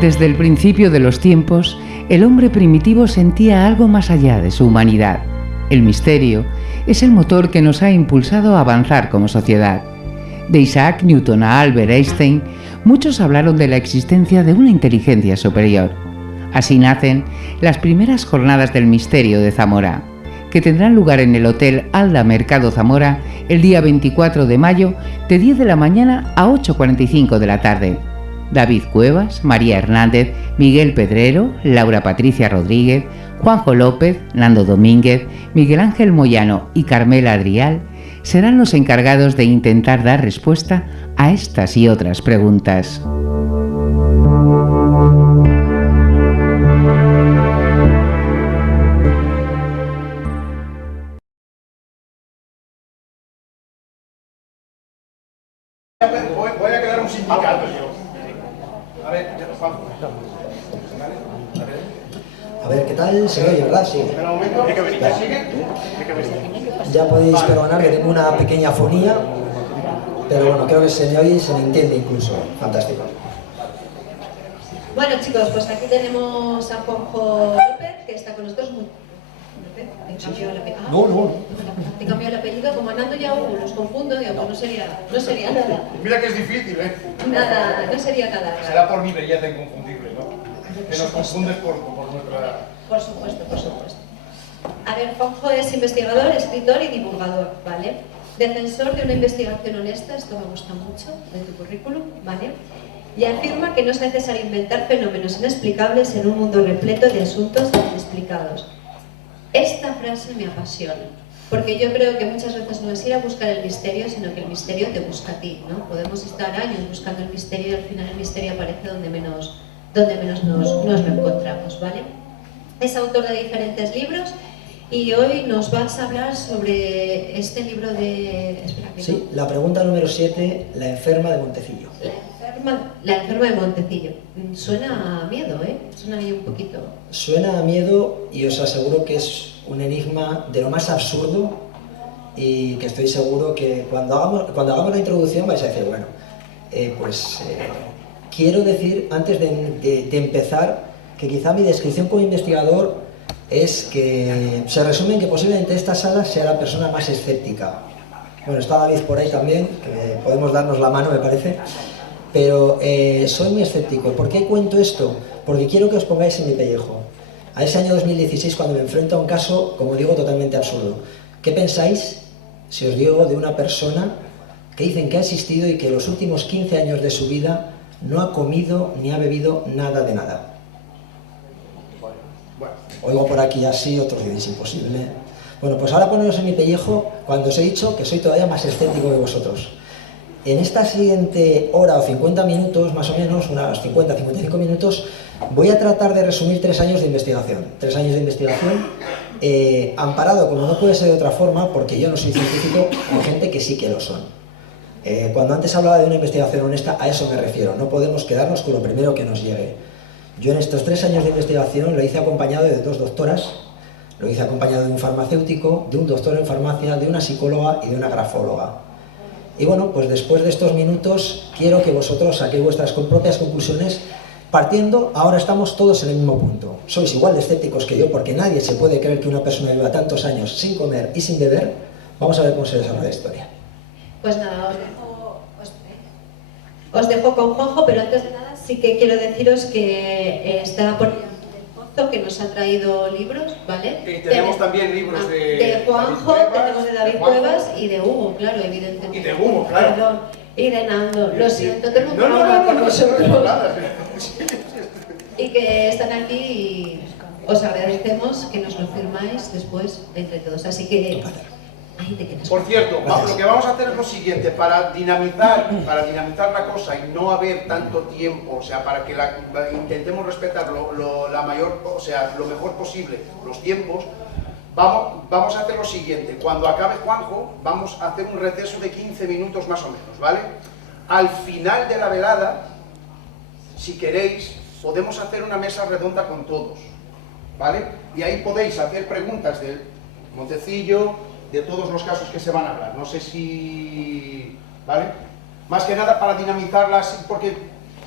Desde el principio de los tiempos, el hombre primitivo sentía algo más allá de su humanidad. El misterio es el motor que nos ha impulsado a avanzar como sociedad. De Isaac Newton a Albert Einstein, muchos hablaron de la existencia de una inteligencia superior. Así nacen las primeras jornadas del misterio de Zamora, que tendrán lugar en el Hotel Alda Mercado Zamora el día 24 de mayo de 10 de la mañana a 8:45 de la tarde. David Cuevas, María Hernández, Miguel Pedrero, Laura Patricia Rodríguez, Juanjo López, Nando Domínguez, Miguel Ángel Moyano y Carmela Adrial serán los encargados de intentar dar respuesta a estas y otras preguntas. Voy a crear un sindicato yo. A ver, A ver, ¿qué tal? Se oye, ¿verdad? Sí. espera un momento. ¿Sigue? Ya podéis perdonar que tengo una pequeña fonía, pero bueno, creo que se me oye y se me entiende incluso. Fantástico. Bueno, chicos, pues aquí tenemos a Juanjo López, que está con nosotros. Me cambió el apellido. No. He cambiado el apellido, como Nando y Hugo los confundo, digo, pues no sería nada. Mira que es difícil, ¿eh? Nada, no sería nada. Será por mi belleza inconfundible, ¿no? Que nos confundes por nuestra... Por supuesto, por supuesto. A ver, Juanjo es investigador, escritor y divulgador, ¿vale? Defensor de una investigación honesta, esto me gusta mucho, de tu currículum, ¿vale? Y afirma que no es necesario inventar fenómenos inexplicables en un mundo repleto de asuntos inexplicados. Esta frase me apasiona, porque yo creo que muchas veces no es ir a buscar el misterio, sino que el misterio te busca a ti, ¿no? Podemos estar años buscando el misterio y al final el misterio aparece donde menos nos lo encontramos, ¿vale? Es autor de diferentes libros y hoy nos vas a hablar sobre este libro de... Espera, que Sí, la pregunta número 7, la enferma de Montecillo. La enferma de Montecillo. Suena a miedo, ¿eh? Suena ahí un poquito. Suena a miedo y os aseguro que es un enigma de lo más absurdo y que estoy seguro que cuando hagamos la introducción vais a decir, bueno, quiero decir, antes de empezar, que quizá mi descripción como investigador es que se resume en que posiblemente esta sala sea la persona más escéptica. Bueno, está David por ahí también, que podemos darnos la mano, me parece. Pero soy muy escéptico. ¿Por qué cuento esto? Porque quiero que os pongáis en mi pellejo. A ese año 2016, cuando me enfrento a un caso, como digo, totalmente absurdo. ¿Qué pensáis si os digo de una persona que dicen que ha existido y que los últimos 15 años de su vida no ha comido ni ha bebido nada de nada? Oigo por aquí así, otros dicen, es imposible. Bueno, pues ahora poneros en mi pellejo cuando os he dicho que soy todavía más escéptico que vosotros. En esta siguiente hora o 50 minutos, más o menos, unas 50-55 minutos, voy a tratar de resumir 3 años de investigación. 3 años de investigación amparado, como no puede ser de otra forma, porque yo no soy científico, hay gente que sí que lo son. Cuando antes hablaba de una investigación honesta, a eso me refiero. No podemos quedarnos con lo primero que nos llegue. Yo en estos 3 años de investigación lo hice acompañado de 2 doctoras, lo hice acompañado de un farmacéutico, de un doctor en farmacia, de una psicóloga y de una grafóloga. Y bueno, pues después de estos minutos quiero que vosotros saquéis vuestras propias conclusiones partiendo, ahora estamos todos en el mismo punto. Sois igual de escépticos que yo porque nadie se puede creer que una persona viva tantos años sin comer y sin beber. Vamos a ver cómo se desarrolla la historia. Pues nada, os dejo con Juanjo, pero antes de nada sí que quiero deciros que está por que nos ha traído libros, ¿vale? Y tenemos también libros de Juanjo, tenemos de David Cuevas y de Hugo, claro, evidentemente. Y de Hugo, claro. Perdón, y de Nando, lo siento, tengo un No, problema con vosotros. nada. Y que están aquí y os agradecemos que nos lo firmáis después entre todos, así que ahí te quedas. Por cierto, lo que vamos a hacer es lo siguiente, para dinamizar la cosa y no haber tanto tiempo, o sea, para que intentemos respetar lo mejor posible los tiempos, vamos a hacer lo siguiente. Cuando acabe Juanjo, vamos a hacer un receso de 15 minutos más o menos, ¿vale? Al final de la velada, si queréis, podemos hacer una mesa redonda con todos, ¿vale? Y ahí podéis hacer preguntas de Montecillo, de todos los casos que se van a hablar. No sé si... ¿vale? Más que nada para dinamizarlas, porque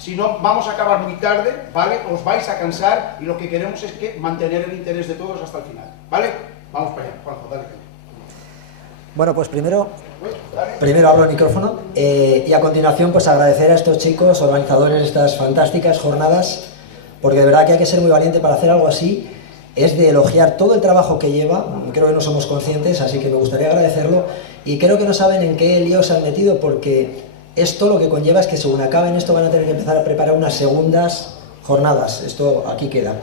si no vamos a acabar muy tarde, ¿vale? Os vais a cansar y lo que queremos es que mantener el interés de todos hasta el final, ¿vale? Vamos para allá, Juanjo, dale. Bueno, pues primero abro el micrófono y a continuación pues agradecer a estos chicos, organizadores de estas fantásticas jornadas, porque de verdad que hay que ser muy valiente para hacer algo así. Es de elogiar todo el trabajo que lleva, creo que no somos conscientes, así que me gustaría agradecerlo, y creo que no saben en qué lío se han metido, porque esto lo que conlleva es que según acaben esto van a tener que empezar a preparar unas segundas jornadas, esto aquí queda.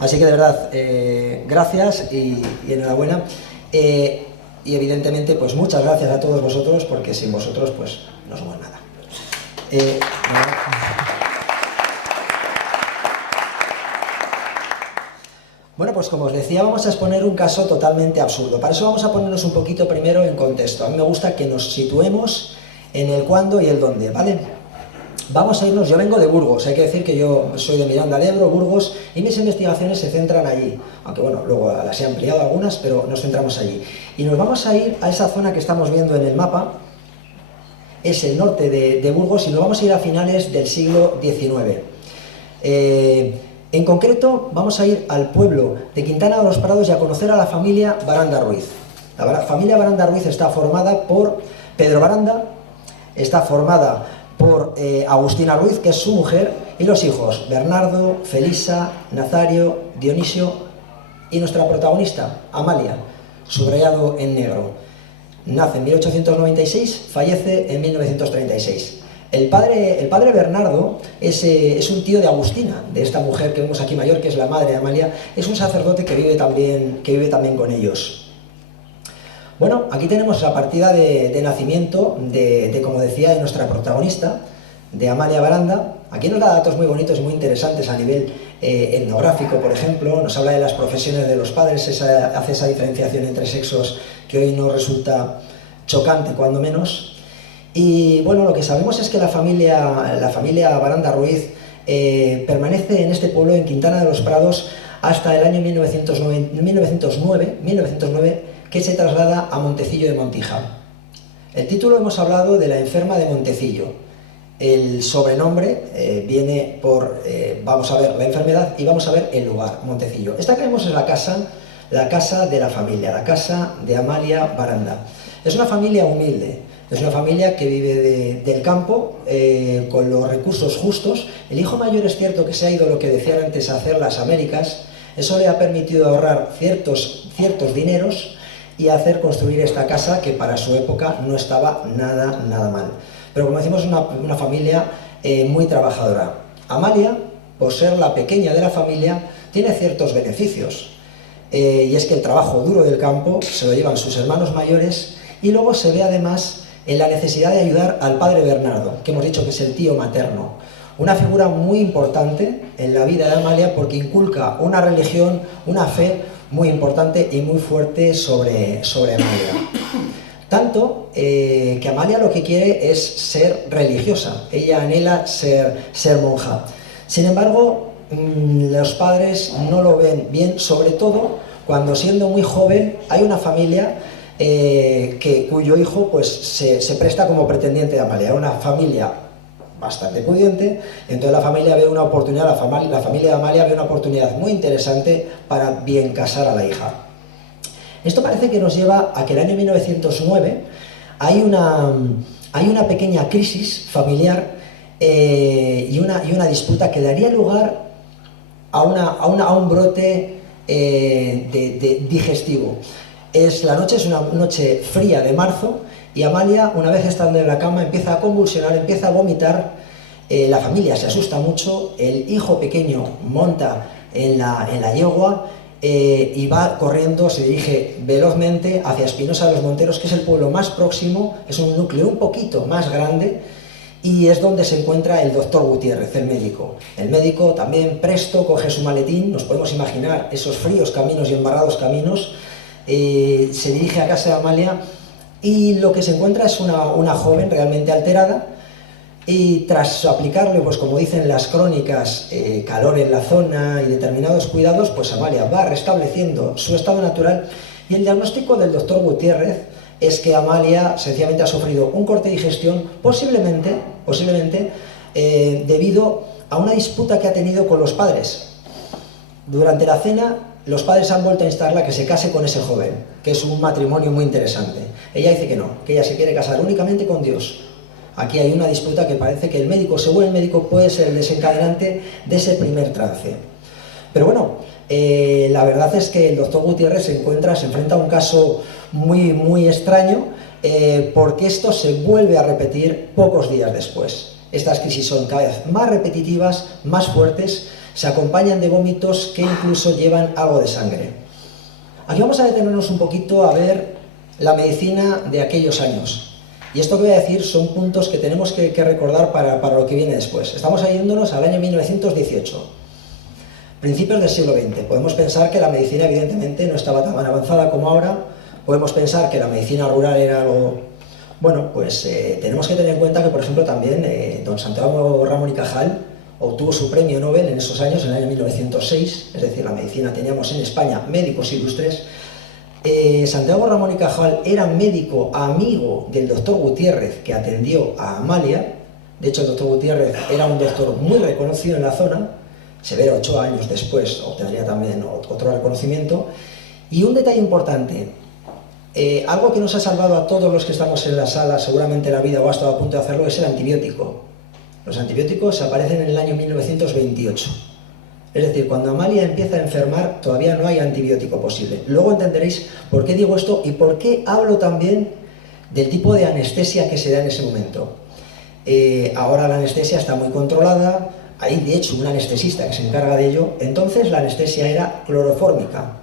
Así que de verdad, gracias y enhorabuena, y evidentemente pues muchas gracias a todos vosotros, porque sin vosotros pues no somos nada. Bueno, pues como os decía, vamos a exponer un caso totalmente absurdo. Para eso vamos a ponernos un poquito primero en contexto. A mí me gusta que nos situemos en el cuándo y el dónde, ¿vale? Vamos a irnos, yo vengo de Burgos, hay que decir que yo soy de Miranda de Ebro, Burgos, y mis investigaciones se centran allí. Aunque bueno, luego las he ampliado algunas, pero nos centramos allí. Y nos vamos a ir a esa zona que estamos viendo en el mapa, es el norte de Burgos, y nos vamos a ir a finales del siglo XIX. En concreto, vamos a ir al pueblo de Quintana de los Prados y a conocer a la familia Baranda Ruiz. La familia Baranda Ruiz está formada por Pedro Baranda, está formada por Agustina Ruiz, que es su mujer, y los hijos Bernardo, Felisa, Nazario, Dionisio y nuestra protagonista, Amalia, subrayado en negro. Nace en 1896, fallece en 1936. El padre Bernardo es un tío de Agustina, de esta mujer que vemos aquí mayor, que es la madre de Amalia, es un sacerdote que vive también con ellos. Bueno, aquí tenemos la partida de nacimiento como decía, de nuestra protagonista, de Amalia Baranda. Aquí nos da datos muy bonitos y muy interesantes a nivel etnográfico, por ejemplo, nos habla de las profesiones de los padres, hace esa diferenciación entre sexos que hoy nos resulta chocante, cuando menos. Y bueno, lo que sabemos es que la familia Baranda Ruiz permanece en este pueblo, en Quintana de los Prados, hasta el año 1909, que se traslada a Montecillo de Montija. El título hemos hablado de la enferma de Montecillo. El sobrenombre viene por, vamos a ver la enfermedad y vamos a ver el lugar, Montecillo. Esta que vemos es la casa de la familia, la casa de Amalia Baranda. Es una familia humilde. Es una familia que vive del campo, con los recursos justos. El hijo mayor es cierto que se ha ido, lo que decían antes, a hacer las Américas. Eso le ha permitido ahorrar ciertos dineros y hacer construir esta casa que para su época no estaba nada mal. Pero como decimos, una familia muy trabajadora. Amalia, por ser la pequeña de la familia, tiene ciertos beneficios. Y es que el trabajo duro del campo se lo llevan sus hermanos mayores, y luego se ve además en la necesidad de ayudar al padre Bernardo, que hemos dicho que es el tío materno. Una figura muy importante en la vida de Amalia, porque inculca una religión, una fe muy importante y muy fuerte sobre Amalia. Tanto que Amalia lo que quiere es ser religiosa, ella anhela ser monja. Sin embargo, los padres no lo ven bien, sobre todo cuando, siendo muy joven, hay una familia cuyo hijo pues, se presta como pretendiente de Amalia. Una familia bastante pudiente, entonces la familia ve una oportunidad, la familia de Amalia ve una oportunidad muy interesante para bien casar a la hija. Esto parece que nos lleva a que el año 1909 hay una pequeña crisis familiar y una disputa que daría lugar a un brote digestivo. La noche es una noche fría de marzo, y Amalia, una vez estando en la cama, empieza a convulsionar, empieza a vomitar. La familia se asusta mucho, el hijo pequeño monta en la yegua y va corriendo, se dirige velozmente hacia Espinosa de los Monteros, que es el pueblo más próximo, es un núcleo un poquito más grande, y es donde se encuentra el doctor Gutiérrez, el médico. El médico también presto coge su maletín, nos podemos imaginar esos fríos caminos y embarrados caminos. Se dirige a casa de Amalia, y lo que se encuentra es una joven realmente alterada, y tras aplicarle, pues como dicen las crónicas, calor en la zona y determinados cuidados, pues Amalia va restableciendo su estado natural, y el diagnóstico del doctor Gutiérrez es que Amalia sencillamente ha sufrido un corte de digestión, posiblemente debido a una disputa que ha tenido con los padres. Durante la cena, los padres han vuelto a instarla que se case con ese joven, que es un matrimonio muy interesante. Ella dice que no, que ella se quiere casar únicamente con Dios. Aquí hay una disputa que parece que el médico, según el médico, puede ser el desencadenante de ese primer trance. Pero bueno, la verdad es que el doctor Gutiérrez se enfrenta a un caso muy extraño, porque esto se vuelve a repetir pocos días después. Estas crisis son cada vez más repetitivas, más fuertes, se acompañan de vómitos que incluso llevan algo de sangre. Aquí vamos a detenernos un poquito a ver la medicina de aquellos años. Y esto que voy a decir son puntos que tenemos que recordar para lo que viene después. Estamos yéndonos al año 1918, principios del siglo XX. Podemos pensar que la medicina evidentemente no estaba tan avanzada como ahora. Podemos pensar que la medicina rural era algo... Bueno, pues tenemos que tener en cuenta que, por ejemplo, también don Santiago Ramón y Cajal obtuvo su premio Nobel en esos años, en el año 1906, es decir, la medicina, teníamos en España médicos ilustres. Santiago Ramón y Cajal era médico amigo del doctor Gutiérrez, que atendió a Amalia. De hecho, el doctor Gutiérrez era un doctor muy reconocido en la zona. Severo 8 años después obtendría también otro reconocimiento. Y un detalle importante, algo que nos ha salvado a todos los que estamos en la sala, seguramente la vida o ha estado a punto de hacerlo, es el antibiótico. Los antibióticos aparecen en el año 1928. Es decir, cuando Amalia empieza a enfermar, todavía no hay antibiótico posible. Luego entenderéis por qué digo esto y por qué hablo también del tipo de anestesia que se da en ese momento. Ahora la anestesia está muy controlada, hay de hecho un anestesista que se encarga de ello. Entonces la anestesia era clorofórmica.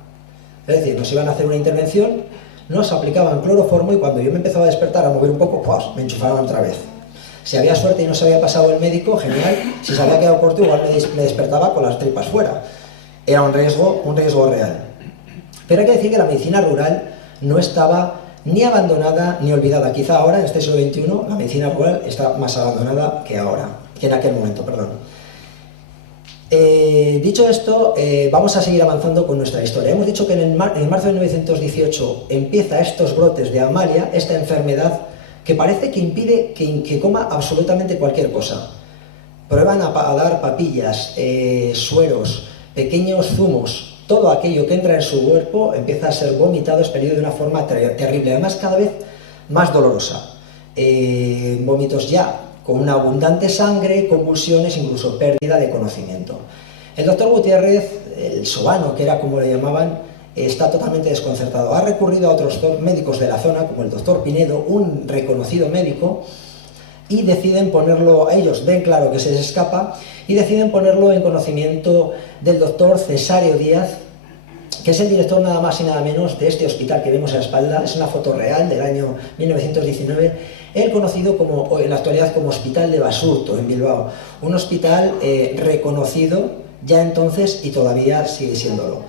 Es decir, nos iban a hacer una intervención, nos aplicaban cloroformo y cuando yo me empezaba a despertar, a mover un poco, pues me enchufaban otra vez. Si había suerte y no se había pasado el médico, genial. Si se había quedado corto, igual me despertaba con las tripas fuera. Era un riesgo real. Pero hay que decir que la medicina rural no estaba ni abandonada ni olvidada. Quizá ahora, en este siglo XXI, la medicina rural está más abandonada que en aquel momento, perdón. Dicho esto, vamos a seguir avanzando con nuestra historia. Hemos dicho que en marzo de 1918 empieza estos brotes de Amalia, esta enfermedad que parece que impide que coma absolutamente cualquier cosa. Prueban a dar papillas, sueros, pequeños zumos, todo aquello que entra en su cuerpo empieza a ser vomitado, expelido de una forma terrible, además cada vez más dolorosa. Vómitos ya con una abundante sangre, convulsiones, incluso pérdida de conocimiento. El doctor Gutiérrez, el sobano, que era como le llamaban, está totalmente desconcertado. Ha recurrido a otros médicos de la zona, como el doctor Pinedo, un reconocido médico, y deciden ponerlo, ellos ven claro que se les escapa, y deciden ponerlo en conocimiento del doctor Cesario Díaz, que es el director nada más y nada menos de este hospital que vemos a la espalda. Es una foto real del año 1919, él conocido en la actualidad como Hospital de Basurto, en Bilbao, un hospital reconocido ya entonces y todavía sigue siéndolo.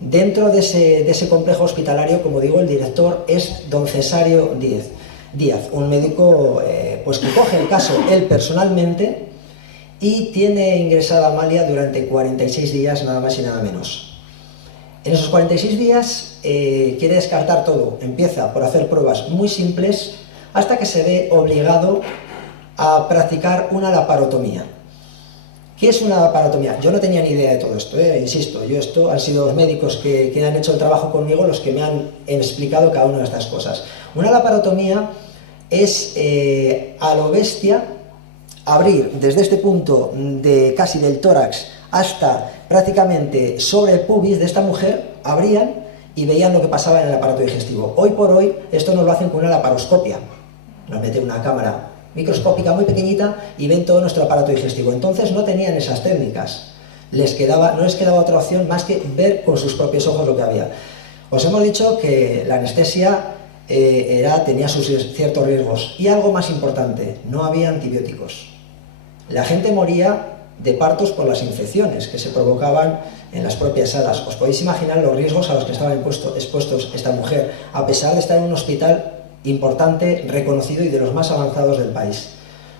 Dentro de ese complejo hospitalario, como digo, el director es don Cesario Díaz, un médico pues que coge el caso él personalmente y tiene ingresada a Amalia durante 46 días, nada más y nada menos. En esos 46 días quiere descartar todo, empieza por hacer pruebas muy simples hasta que se ve obligado a practicar una laparotomía. ¿Qué es una laparotomía? Yo no tenía ni idea de todo esto, insisto, han sido los médicos que han hecho el trabajo conmigo los que me han explicado cada una de estas cosas. Una laparotomía es a lo bestia abrir desde este punto casi del tórax hasta prácticamente sobre el pubis de esta mujer, abrían y veían lo que pasaba en el aparato digestivo. Hoy por hoy esto nos lo hacen con una laparoscopia, nos mete una cámara microscópica muy pequeñita y ven todo nuestro aparato digestivo. Entonces no tenían esas técnicas, no les quedaba otra opción más que ver con sus propios ojos lo que había. Os hemos dicho que la anestesia tenía sus ciertos riesgos y algo más importante, no había antibióticos. La gente moría de partos por las infecciones que se provocaban en las propias salas. Os podéis imaginar los riesgos a los que estaba expuestos esta mujer, a pesar de estar en un hospital importante, reconocido y de los más avanzados del país.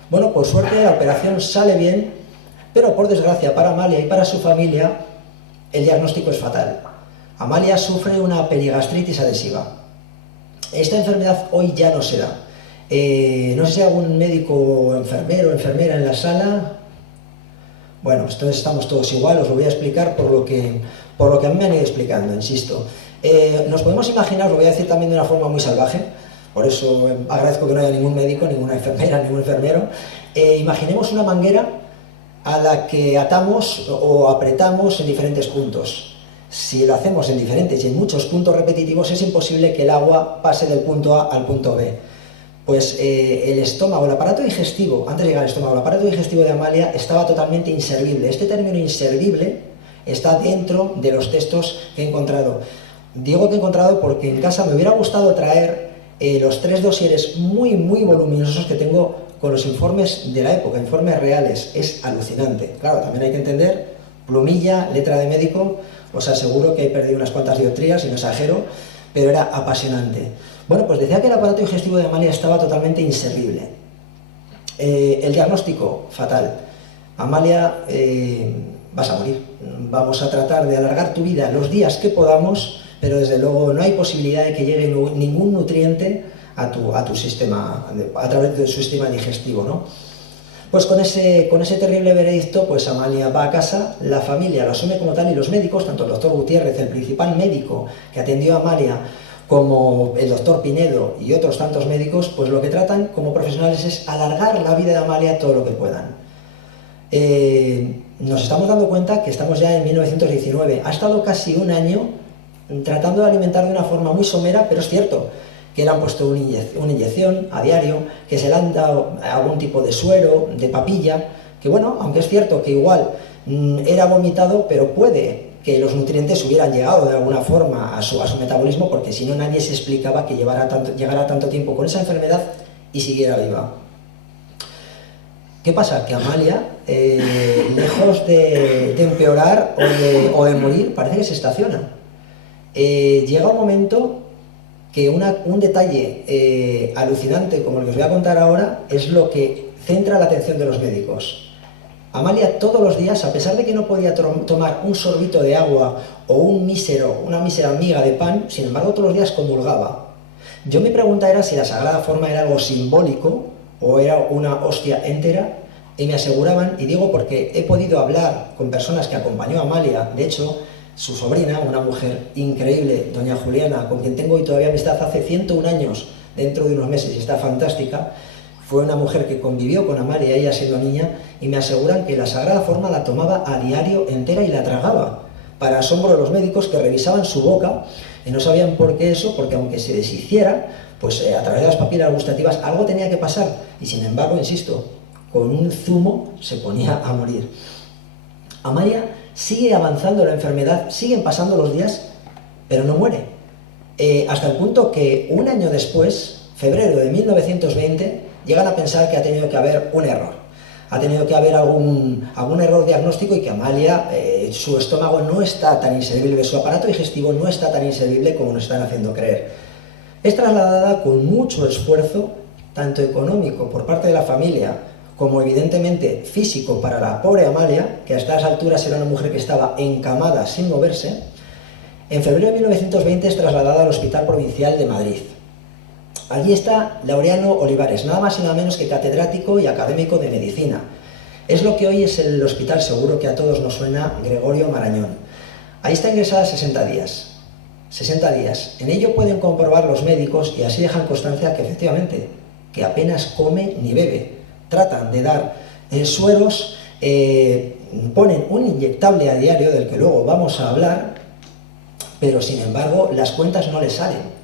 Bueno, por suerte la operación sale bien, pero por desgracia para Amalia y para su familia el diagnóstico es fatal. Amalia sufre una perigastritis adhesiva. Esta enfermedad hoy ya no se da. No sé si hay algún médico o enfermero o enfermera en la sala. Bueno, entonces estamos todos igual, os lo voy a explicar por lo que a mí me han ido explicando, insisto. Nos podemos imaginar, lo voy a decir también de una forma muy salvaje, por eso agradezco que no haya ningún médico, ninguna enfermera, ningún enfermero. Imaginemos una manguera a la que atamos o apretamos en diferentes puntos. Si lo hacemos en diferentes y en muchos puntos repetitivos, es imposible que el agua pase del punto A al punto B. Pues el estómago, el aparato digestivo, antes de llegar al estómago, el aparato digestivo de Amalia estaba totalmente inservible. Este término inservible está dentro de los textos que he encontrado. Digo que he encontrado porque en casa me hubiera gustado traer los 3 dosieres muy voluminosos que tengo con los informes de la época, informes reales. Es alucinante. Claro, también hay que entender, plumilla, letra de médico, os aseguro que he perdido unas cuantas dioptrías, y no exagero, pero era apasionante. Bueno, pues decía que el aparato digestivo de Amalia estaba totalmente inservible. El diagnóstico, fatal. Amalia, vas a morir. Vamos a tratar de alargar tu vida los días que podamos, pero desde luego no hay posibilidad de que llegue ningún nutriente a tu sistema, a través de su sistema digestivo, ¿no? Pues con ese terrible veredicto, pues Amalia va a casa, la familia lo asume como tal, y los médicos, tanto el doctor Gutiérrez, el principal médico que atendió a Amalia, como el doctor Pinedo y otros tantos médicos, pues lo que tratan como profesionales es alargar la vida de Amalia todo lo que puedan. Nos estamos dando cuenta que estamos ya en 1919. Ha estado casi un año tratando de alimentar de una forma muy somera, pero es cierto que le han puesto una inyección a diario, que se le han dado algún tipo de suero, de papilla, que bueno, aunque es cierto que igual era vomitado, pero puede que los nutrientes hubieran llegado de alguna forma a su metabolismo, porque si no nadie se explicaba que llegara tanto tiempo con esa enfermedad y siguiera viva. ¿Qué pasa? Que Amalia, lejos de empeorar o de morir, parece que se estaciona. Llega un momento que un detalle alucinante como el que os voy a contar ahora es lo que centra la atención de los médicos. Amalia todos los días, a pesar de que no podía tomar un sorbito de agua o una mísera miga de pan, sin embargo todos los días comulgaba. Yo mi pregunta era si la Sagrada Forma era algo simbólico o era una hostia entera, y me aseguraban, y digo porque he podido hablar con personas que acompañó a Amalia, de hecho, su sobrina, una mujer increíble, doña Juliana, con quien tengo hoy todavía amistad hace 101 años, dentro de unos meses, y está fantástica. Fue una mujer que convivió con Amalia, ella siendo niña, y me aseguran que la Sagrada Forma la tomaba a diario entera y la tragaba, para asombro de los médicos que revisaban su boca y no sabían por qué eso, porque aunque se deshiciera, pues a través de las papilas gustativas algo tenía que pasar, y sin embargo, insisto, con un zumo se ponía a morir. Amalia sigue avanzando la enfermedad, siguen pasando los días, pero no muere. Hasta el punto que un año después, febrero de 1920, llegan a pensar que ha tenido que haber un error. Ha tenido que haber algún error diagnóstico y que Amalia, su estómago no está tan inservible, su aparato digestivo no está tan inservible como nos están haciendo creer. Es trasladada con mucho esfuerzo, tanto económico por parte de la familia, como evidentemente físico para la pobre Amalia, que a estas alturas era una mujer que estaba encamada sin moverse. En febrero de 1920 es trasladada al Hospital Provincial de Madrid. Allí está Laureano Olivares, nada más y nada menos que catedrático y académico de medicina. Es lo que hoy es el hospital, seguro que a todos nos suena, Gregorio Marañón. Ahí está ingresada 60 días. 60 días. En ello pueden comprobar los médicos, y así dejan constancia que efectivamente, que apenas come ni bebe. Tratan de dar sueros, ponen un inyectable a diario, del que luego vamos a hablar, pero sin embargo las cuentas no les salen.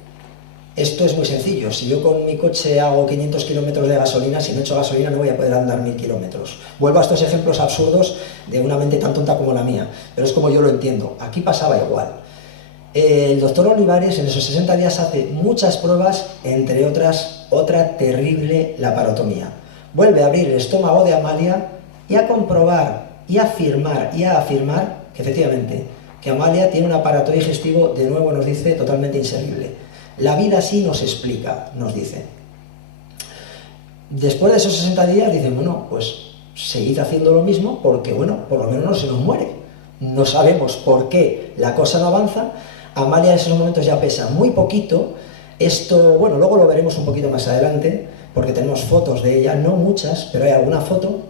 Esto es muy sencillo. Si yo con mi coche hago 500 kilómetros de gasolina, si no echo gasolina no voy a poder andar 1000 kilómetros. Vuelvo a estos ejemplos absurdos de una mente tan tonta como la mía, pero es como yo lo entiendo. Aquí pasaba igual. El doctor Olivares en esos 60 días hace muchas pruebas, entre otras, otra terrible laparotomía. Vuelve a abrir el estómago de Amalia y a comprobar y a afirmar que efectivamente, que Amalia tiene un aparato digestivo, de nuevo nos dice, totalmente inservible. La vida sí nos explica, nos dice. Después de esos 60 días dicen, bueno, pues seguid haciendo lo mismo porque, bueno, por lo menos no se nos muere. No sabemos por qué la cosa no avanza. Amalia en esos momentos ya pesa muy poquito. Esto, bueno, luego lo veremos un poquito más adelante, porque tenemos fotos de ella, no muchas, pero hay alguna foto.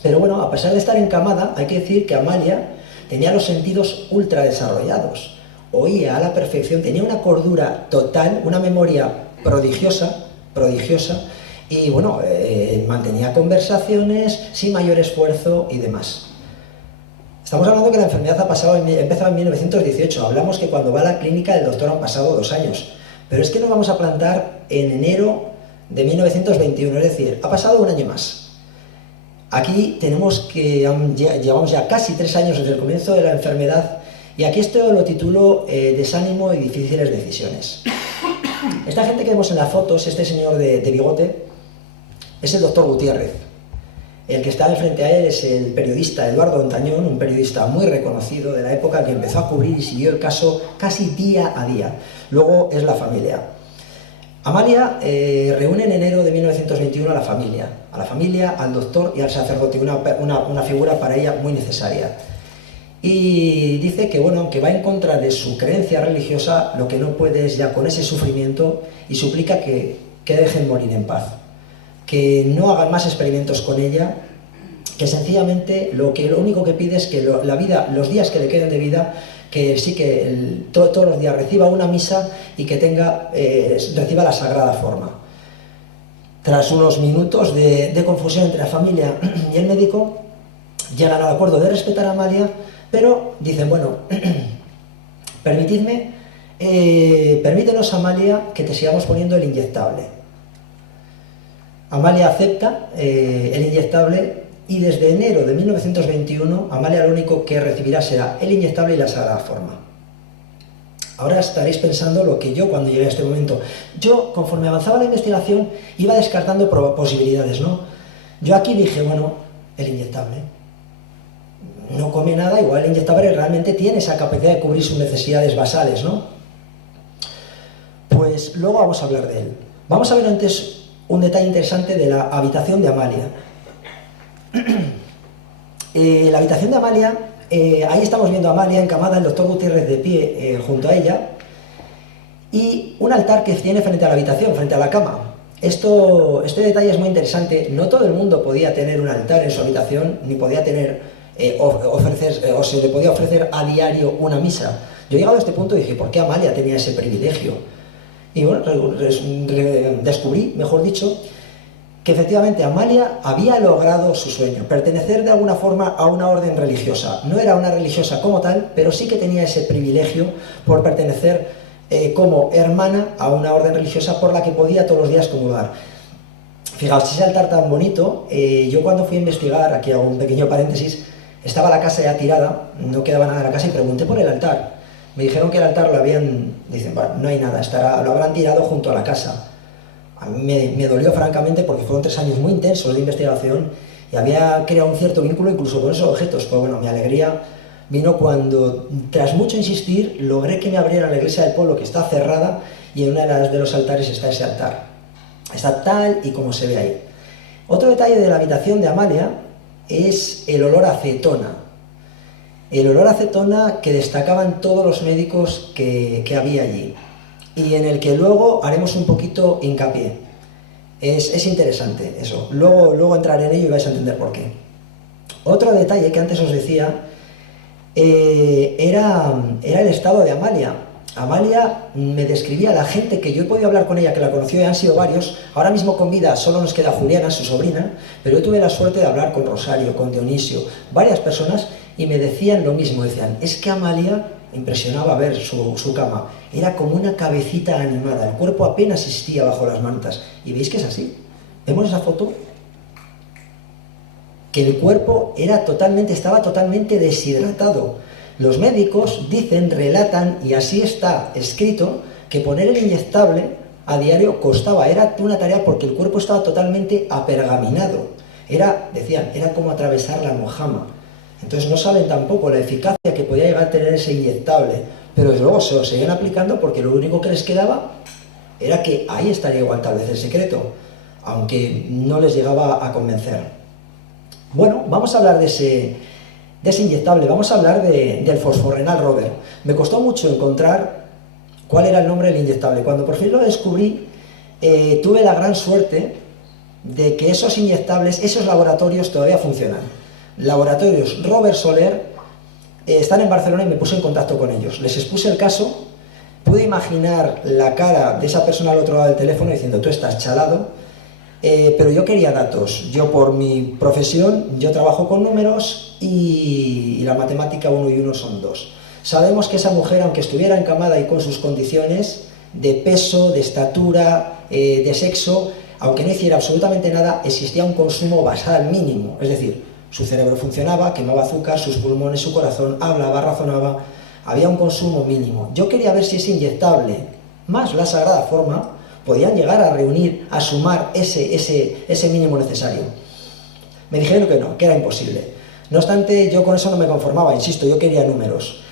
Pero bueno, a pesar de estar encamada, hay que decir que Amalia tenía los sentidos ultra desarrollados, oía a la perfección, tenía una cordura total, una memoria prodigiosa, y bueno, mantenía conversaciones sin mayor esfuerzo y demás. Estamos hablando que la enfermedad ha empezado en 1918, hablamos que cuando va a la clínica el doctor han pasado 2 años, pero es que nos vamos a plantar en enero de 1921, es decir, ha pasado 1 año más. Aquí tenemos que llevamos ya casi 3 años desde el comienzo de la enfermedad, y aquí esto lo titulo Desánimo y difíciles decisiones. Esta gente que vemos en las fotos, este señor de bigote, es el doctor Gutiérrez. El que está de frente a él es el periodista Eduardo Ontañón, un periodista muy reconocido de la época que empezó a cubrir y siguió el caso casi día a día. Luego es la familia. Amalia reúne en enero de 1921 a la familia, al doctor y al sacerdote, una figura para ella muy necesaria. Y dice que, bueno, aunque va en contra de su creencia religiosa, lo que no puede es ya con ese sufrimiento, y suplica que dejen morir en paz, que no hagan más experimentos con ella, que sencillamente lo único que pide es que la vida, los días que le queden de vida, que sí que todos los días reciba una misa y que reciba la sagrada forma. Tras unos minutos de confusión entre la familia y el médico, llegan al acuerdo de respetar a Amalia, pero dicen, bueno, permítenos, Amalia, que te sigamos poniendo el inyectable. Amalia acepta el inyectable, y desde enero de 1921 Amalia lo único que recibirá será el inyectable y la sagrada forma. Ahora estaréis pensando lo que yo cuando llegué a este momento. Yo, conforme avanzaba la investigación, iba descartando posibilidades, ¿no? Yo aquí dije, bueno, el inyectable. No come nada, igual el inyectable realmente tiene esa capacidad de cubrir sus necesidades basales, ¿no? Pues luego vamos a hablar de él. Vamos a ver antes un detalle interesante de la habitación de Amalia. La habitación de Amalia, ahí estamos viendo a Amalia encamada, el doctor Gutiérrez de pie junto a ella, y un altar que tiene frente a la habitación, frente a la cama. Este detalle es muy interesante. No todo el mundo podía tener un altar en su habitación, ni podía tener o se le podía ofrecer a diario una misa. Yo llegado a este punto dije, ¿por qué Amalia tenía ese privilegio? Y bueno, descubrí, mejor dicho, que efectivamente Amalia había logrado su sueño, pertenecer de alguna forma a una orden religiosa. No era una religiosa como tal, pero sí que tenía ese privilegio por pertenecer como hermana a una orden religiosa por la que podía todos los días comulgar. Fijaos, ese altar tan bonito, yo cuando fui a investigar, aquí hago un pequeño paréntesis, estaba la casa ya tirada, no quedaba nada en la casa, y pregunté por el altar. Me dijeron que el altar dicen, bueno, no hay nada, lo habrán tirado junto a la casa. A mí me dolió francamente porque fueron 3 años muy intensos de investigación y había creado un cierto vínculo incluso con esos objetos. Pero bueno, mi alegría vino cuando, tras mucho insistir, logré que me abrieran la iglesia del pueblo, que está cerrada, y en uno de los altares está ese altar. Está tal y como se ve ahí. Otro detalle de la habitación de Amalia es el olor a acetona. El olor a acetona que destacaban todos los médicos que había allí, y en el que luego haremos un poquito hincapié. Es interesante eso. Luego entraré en ello y vais a entender por qué. Otro detalle que antes os decía era el estado de Amalia. Amalia me describía, la gente que yo he podido hablar con ella, que la conoció y han sido varios. Ahora mismo con vida solo nos queda Juliana, su sobrina, pero yo tuve la suerte de hablar con Rosario, con Dionisio, varias personas, y me decían lo mismo. Decían, es que Amalia impresionaba ver su cama, era como una cabecita animada, el cuerpo apenas existía bajo las mantas. Y veis que es así. ¿Vemos esa foto? Que el cuerpo estaba totalmente deshidratado. Los médicos dicen, relatan, y así está escrito, que poner el inyectable a diario costaba, era una tarea porque el cuerpo estaba totalmente apergaminado. Decían, era como atravesar la mojama. Entonces no saben tampoco la eficacia que podía llegar a tener ese inyectable, pero desde luego se lo seguían aplicando porque lo único que les quedaba era que ahí estaría igual tal vez el secreto, aunque no les llegaba a convencer. Bueno, vamos a hablar de ese inyectable, vamos a hablar del fosforrenal Rover. Me costó mucho encontrar cuál era el nombre del inyectable. Cuando por fin lo descubrí, tuve la gran suerte de que esos inyectables, esos laboratorios todavía funcionan. Laboratorios Robert Soler están en Barcelona y me puse en contacto con ellos. Les expuse el caso, pude imaginar la cara de esa persona al otro lado del teléfono diciendo, tú estás chalado, pero yo quería datos. Yo por mi profesión, yo trabajo con números y la matemática 1 y 1 son 2. Sabemos que esa mujer, aunque estuviera encamada y con sus condiciones de peso, de estatura, de sexo, aunque no hiciera absolutamente nada, existía un consumo basal mínimo. Es decir, su cerebro funcionaba, quemaba azúcar, sus pulmones, su corazón, hablaba, razonaba, había un consumo mínimo. Yo quería ver si ese inyectable, más la sagrada forma, podían llegar a reunir, a sumar ese mínimo necesario. Me dijeron que no, que era imposible. No obstante, yo con eso no me conformaba, insisto, yo quería números.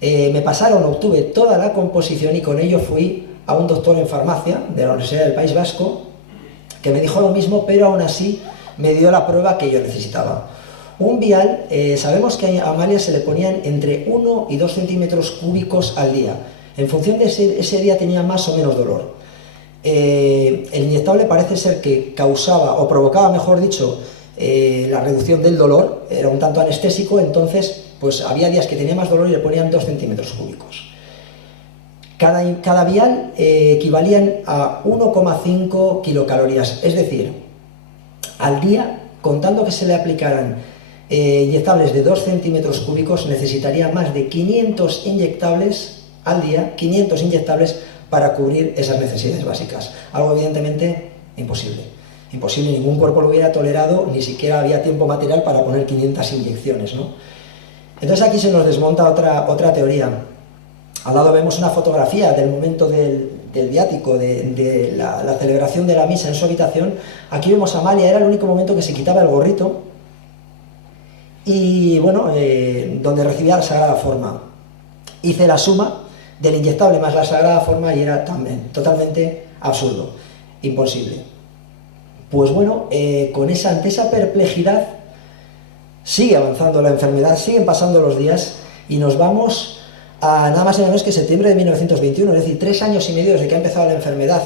Me pasaron, obtuve toda la composición y con ello fui a un doctor en farmacia de la Universidad del País Vasco que me dijo lo mismo, pero aún así me dio la prueba que yo necesitaba. Un vial, sabemos que a Amalia se le ponían entre 1 y 2 centímetros cúbicos al día. En función de ese día tenía más o menos dolor. El inyectable parece ser que causaba, o provocaba, mejor dicho, la reducción del dolor, era un tanto anestésico, entonces pues había días que tenía más dolor y le ponían 2 centímetros cúbicos. Cada vial equivalían a 1,5 kilocalorías, es decir, al día, contando que se le aplicaran inyectables de 2 centímetros cúbicos, necesitaría más de 500 inyectables al día, 500 inyectables para cubrir esas necesidades básicas. Algo evidentemente imposible. Imposible, ningún cuerpo lo hubiera tolerado, ni siquiera había tiempo material para poner 500 inyecciones, ¿no? Entonces aquí se nos desmonta otra teoría. Al lado vemos una fotografía del momento del viático, de la celebración de la misa en su habitación. Aquí vemos a Amalia, era el único momento que se quitaba el gorrito y, bueno, donde recibía la Sagrada Forma. Hice la suma del inyectable más la Sagrada Forma y era también totalmente absurdo, imposible. Pues bueno, ante esa perplejidad sigue avanzando la enfermedad, siguen pasando los días y nos vamos a nada más y nada menos que septiembre de 1921, es decir, 3 años y medio desde que ha empezado la enfermedad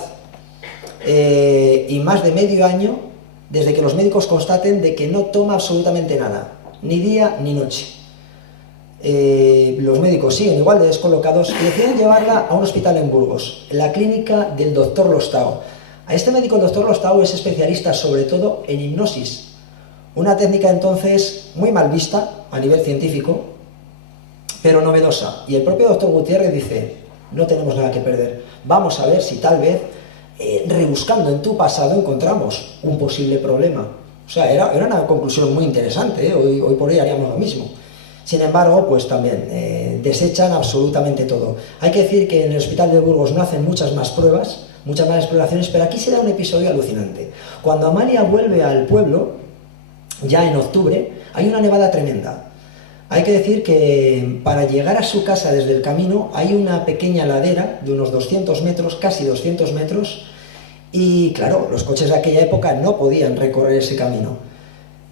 y más de medio año desde que los médicos constaten de que no toma absolutamente nada, ni día ni noche. Los médicos siguen igual de descolocados y deciden llevarla a un hospital en Burgos, la clínica del doctor Lostau. A este médico, el doctor Lostau, es especialista sobre todo en hipnosis, una técnica entonces muy mal vista a nivel científico, pero novedosa. Y el propio doctor Gutiérrez dice, no tenemos nada que perder, vamos a ver si tal vez, rebuscando en tu pasado, encontramos un posible problema. O sea, era una conclusión muy interesante, hoy por hoy haríamos lo mismo. Sin embargo, pues también desechan absolutamente todo. Hay que decir que en el hospital de Burgos no hacen muchas más pruebas, muchas más exploraciones, pero aquí se da un episodio alucinante. Cuando Amalia vuelve al pueblo, ya en octubre, hay una nevada tremenda. Hay que decir que para llegar a su casa desde el camino hay una pequeña ladera de unos 200 metros, casi 200 metros, y claro, los coches de aquella época no podían recorrer ese camino.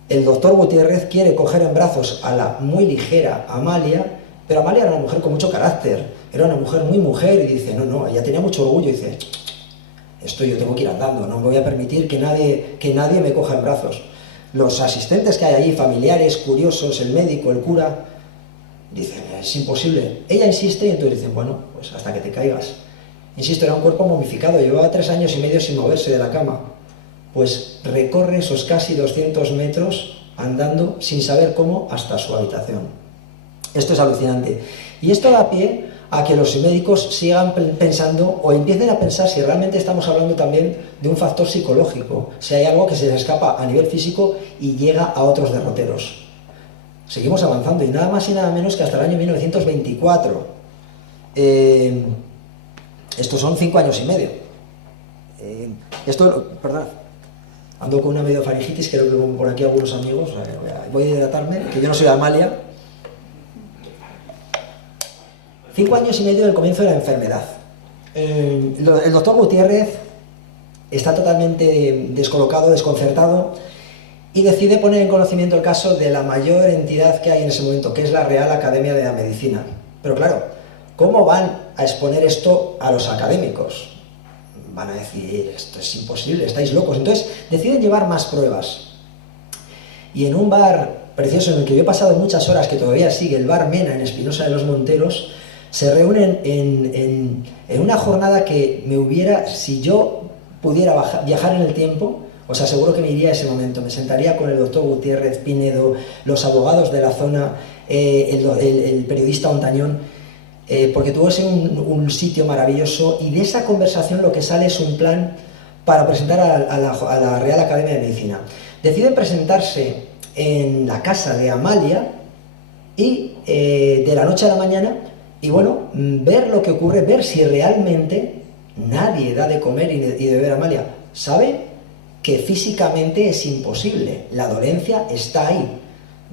El doctor Gutiérrez quiere coger en brazos a la muy ligera Amalia, pero Amalia era una mujer con mucho carácter, era una mujer muy mujer, y dice, no, ella tenía mucho orgullo, y dice, esto yo tengo que ir andando, no voy a permitir que nadie me coja en brazos. Los asistentes que hay allí, familiares, curiosos, el médico, el cura, dicen, es imposible. Ella insiste y entonces dicen, bueno, pues hasta que te caigas. Insisto, era un cuerpo momificado, llevaba 3 años y medio sin moverse de la cama. Pues recorre esos casi 200 metros andando sin saber cómo hasta su habitación. Esto es alucinante. Y esto da pie a que los médicos sigan pensando o empiecen a pensar si realmente estamos hablando también de un factor psicológico, si hay algo que se les escapa a nivel físico y llega a otros derroteros. Seguimos avanzando y nada más y nada menos que hasta el año 1924. Estos son 5 años y medio. Perdón, ando con una medio faringitis, creo que por aquí algunos amigos, voy a hidratarme, que yo no soy de Amalia. 5 años y medio del comienzo de la enfermedad. El doctor Gutiérrez está totalmente descolocado, desconcertado, y decide poner en conocimiento el caso de la mayor entidad que hay en ese momento, que es la Real Academia de la Medicina. Pero claro, ¿cómo van a exponer esto a los académicos? van a decir, esto es imposible, estáis locos. Entonces deciden llevar más pruebas. Y en un bar precioso en el que yo he pasado muchas horas, que todavía sigue, el bar Mena en Espinosa de los Monteros, se reúnen en una jornada que me hubiera, si yo pudiera viajar en el tiempo, os aseguro que me iría a ese momento. Me sentaría con el doctor Gutiérrez, Pinedo, los abogados de la zona, el periodista Ontañón, porque tuvo ese un sitio maravilloso, y de esa conversación lo que sale es un plan para presentar a la Real Academia de Medicina. Deciden presentarse en la casa de Amalia y de la noche a la mañana, y bueno, ver lo que ocurre, ver si realmente nadie da de comer y de beber a Amalia. Sabe que físicamente es imposible, la dolencia está ahí,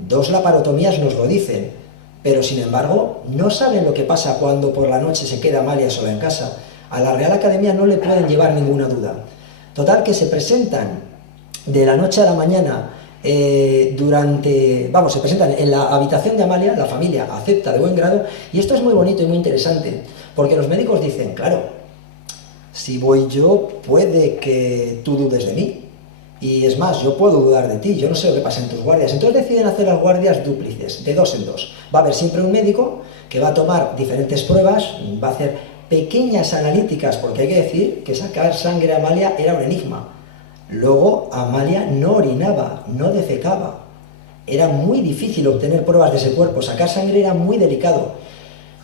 2 laparotomías nos lo dicen, pero sin embargo no saben lo que pasa cuando por la noche se queda Amalia sola en casa. A la Real Academia no le pueden llevar ninguna duda. Total, que se presentan de la noche a la mañana, se presentan en la habitación de Amalia, la familia acepta de buen grado, y esto es muy bonito y muy interesante, porque los médicos dicen, claro, si voy yo, puede que tú dudes de mí, y es más, yo puedo dudar de ti, yo no sé lo que pasa en tus guardias. Entonces deciden hacer las guardias dúplices, de 2 en 2. Va a haber siempre un médico que va a tomar diferentes pruebas, va a hacer pequeñas analíticas, porque hay que decir que sacar sangre a Amalia era un enigma. Luego Amalia no orinaba, no defecaba, era muy difícil obtener pruebas de ese cuerpo, sacar sangre era muy delicado.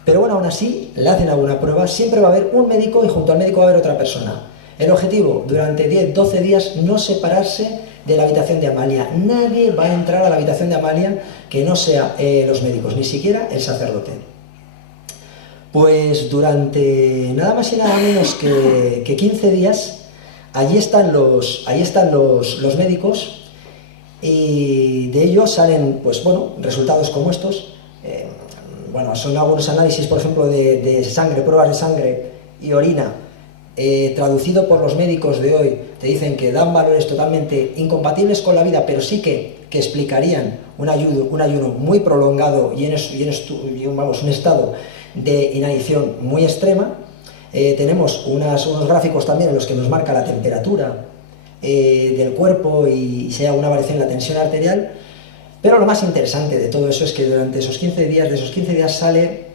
Pero bueno, aún así, le hacen alguna prueba, siempre va a haber un médico y junto al médico va a haber otra persona. El objetivo, durante 10-12 días, no separarse de la habitación de Amalia. Nadie va a entrar a la habitación de Amalia que no sea los médicos, ni siquiera el sacerdote. Pues durante nada más y nada menos que 15 días, allí están los médicos, y de ellos salen, pues bueno, resultados como estos. Son algunos análisis, por ejemplo, de sangre, pruebas de sangre y orina, traducido por los médicos de hoy, te dicen que dan valores totalmente incompatibles con la vida, pero sí que explicarían un ayuno muy prolongado y un estado de inanición muy extrema. Tenemos unos gráficos también en los que nos marca la temperatura del cuerpo y si hay alguna variación en la tensión arterial. Pero lo más interesante de todo eso es que durante esos 15 días sale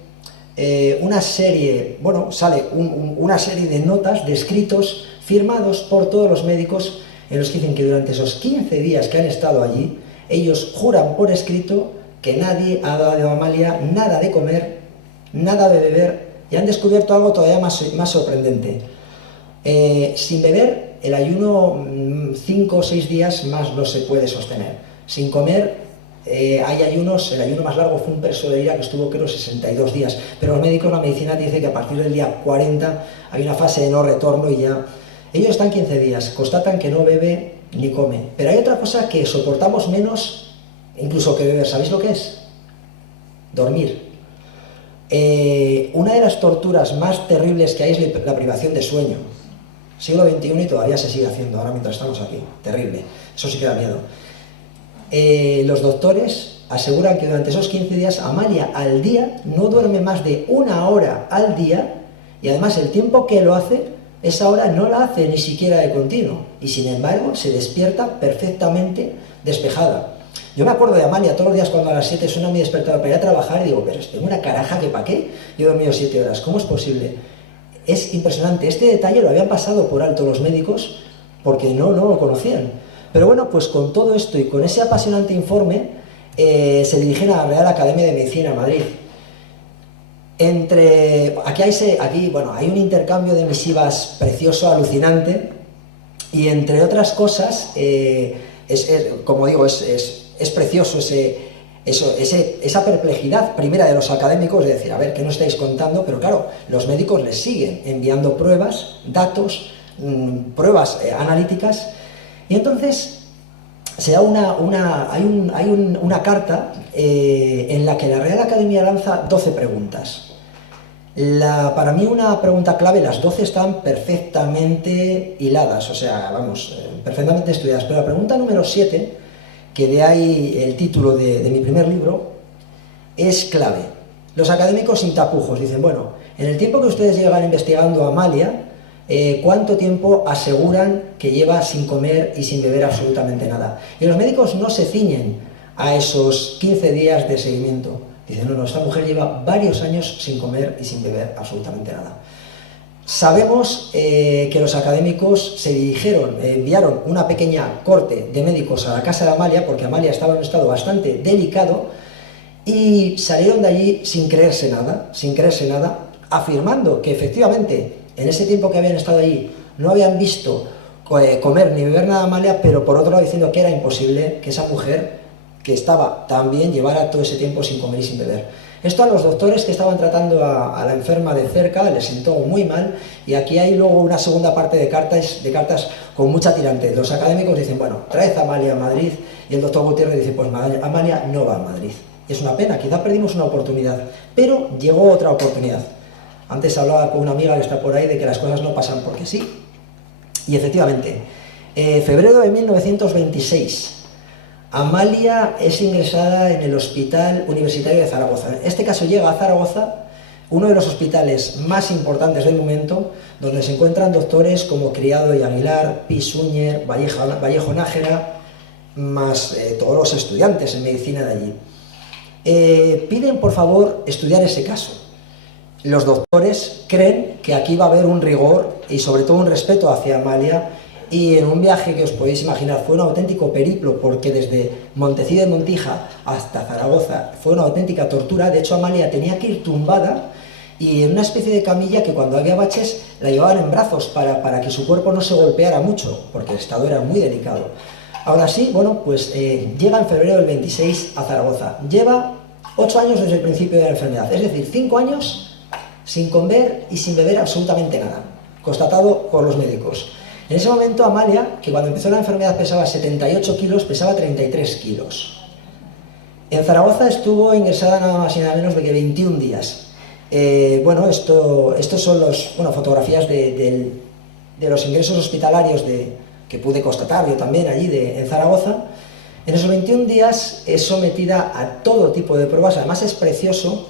una serie de notas, de escritos firmados por todos los médicos, en los que dicen que durante esos 15 días que han estado allí, ellos juran por escrito que nadie ha dado a Amalia nada de comer, nada de beber, y han descubierto algo todavía más sorprendente. Sin beber, el ayuno 5 o 6 días más no se puede sostener. Sin comer, hay ayunos, el ayuno más largo fue un perso de ira que estuvo creo 62 días, pero los médicos, la medicina dice que a partir del día 40 hay una fase de no retorno y ya. Ellos están 15 días, constatan que no bebe ni come, pero hay otra cosa que soportamos menos incluso que beber. ¿Sabéis lo que es? Dormir. Una de las torturas más terribles que hay es la privación de sueño. Siglo XXI y todavía se sigue haciendo ahora mientras estamos aquí. Terrible. Eso sí que da miedo. Los doctores aseguran que durante esos 15 días Amalia al día no duerme más de 1 hora al día, y además el tiempo que lo hace, esa hora no la hace ni siquiera de continuo, y sin embargo se despierta perfectamente despejada. Yo me acuerdo de Amalia todos los días cuando a las 7 suena mi despertador para ir a trabajar y digo, pero tengo una caraja que para qué, yo he dormido 7 horas, ¿cómo es posible? Es impresionante. Este detalle lo habían pasado por alto los médicos porque no lo conocían. Pero bueno, pues con todo esto y con ese apasionante informe se dirigen a la Real Academia de Medicina en Madrid. Hay un intercambio de misivas precioso, alucinante, y entre otras cosas, como digo, es precioso esa perplejidad primera de los académicos de decir, a ver, ¿qué nos estáis contando? Pero claro, los médicos les siguen enviando pruebas, datos, pruebas analíticas, y entonces se da una carta en la que la Real Academia lanza 12 preguntas. Para mí una pregunta clave, las 12 están perfectamente hiladas, o sea, perfectamente estudiadas, pero la pregunta número 7, que de ahí el título de mi primer libro, es clave. Los académicos sin tapujos dicen, bueno, en el tiempo que ustedes llevan investigando a Amalia, ¿cuánto tiempo aseguran que lleva sin comer y sin beber absolutamente nada? Y los médicos no se ciñen a esos 15 días de seguimiento. Dicen, no, esta mujer lleva varios años sin comer y sin beber absolutamente nada. Sabemos que los académicos se dirigieron, enviaron una pequeña corte de médicos a la casa de Amalia, porque Amalia estaba en un estado bastante delicado, y salieron de allí sin creerse nada, afirmando que efectivamente en ese tiempo que habían estado allí no habían visto comer ni beber nada a Amalia, pero por otro lado diciendo que era imposible que esa mujer, que estaba tan bien, llevara todo ese tiempo sin comer y sin beber. Esto a los doctores que estaban tratando a la enferma de cerca les sentó muy mal, y aquí hay luego una segunda parte de cartas con mucha tirantez. Los académicos dicen, bueno, traed a Amalia a Madrid, y el doctor Gutiérrez dice, pues Amalia no va a Madrid. Es una pena, quizá perdimos una oportunidad, pero llegó otra oportunidad. Antes hablaba con una amiga que está por ahí de que las cosas no pasan porque sí, y efectivamente, febrero de 1926, Amalia es ingresada en el Hospital Universitario de Zaragoza. En este caso llega a Zaragoza, uno de los hospitales más importantes del momento, donde se encuentran doctores como Criado y Aguilar, Pi Suñer, Vallejo Nájera, más todos los estudiantes en medicina de allí. Piden por favor estudiar ese caso. Los doctores creen que aquí va a haber un rigor y sobre todo un respeto hacia Amalia, y en un viaje que os podéis imaginar fue un auténtico periplo, porque desde Montecillo de Montija hasta Zaragoza fue una auténtica tortura. De hecho, Amalia tenía que ir tumbada y en una especie de camilla que cuando había baches la llevaban en brazos para que su cuerpo no se golpeara mucho, porque el estado era muy delicado. Ahora sí, bueno, pues llega en febrero del 26 a Zaragoza. Lleva 8 años desde el principio de la enfermedad, es decir, 5 años sin comer y sin beber absolutamente nada, constatado por los médicos. En ese momento Amalia, que cuando empezó la enfermedad pesaba 78 kilos, pesaba 33 kilos. En Zaragoza estuvo ingresada nada más y nada menos de que 21 días. Estos son fotografías de los ingresos hospitalarios que pude constatar yo también allí en Zaragoza. En esos 21 días es sometida a todo tipo de pruebas. Además es precioso,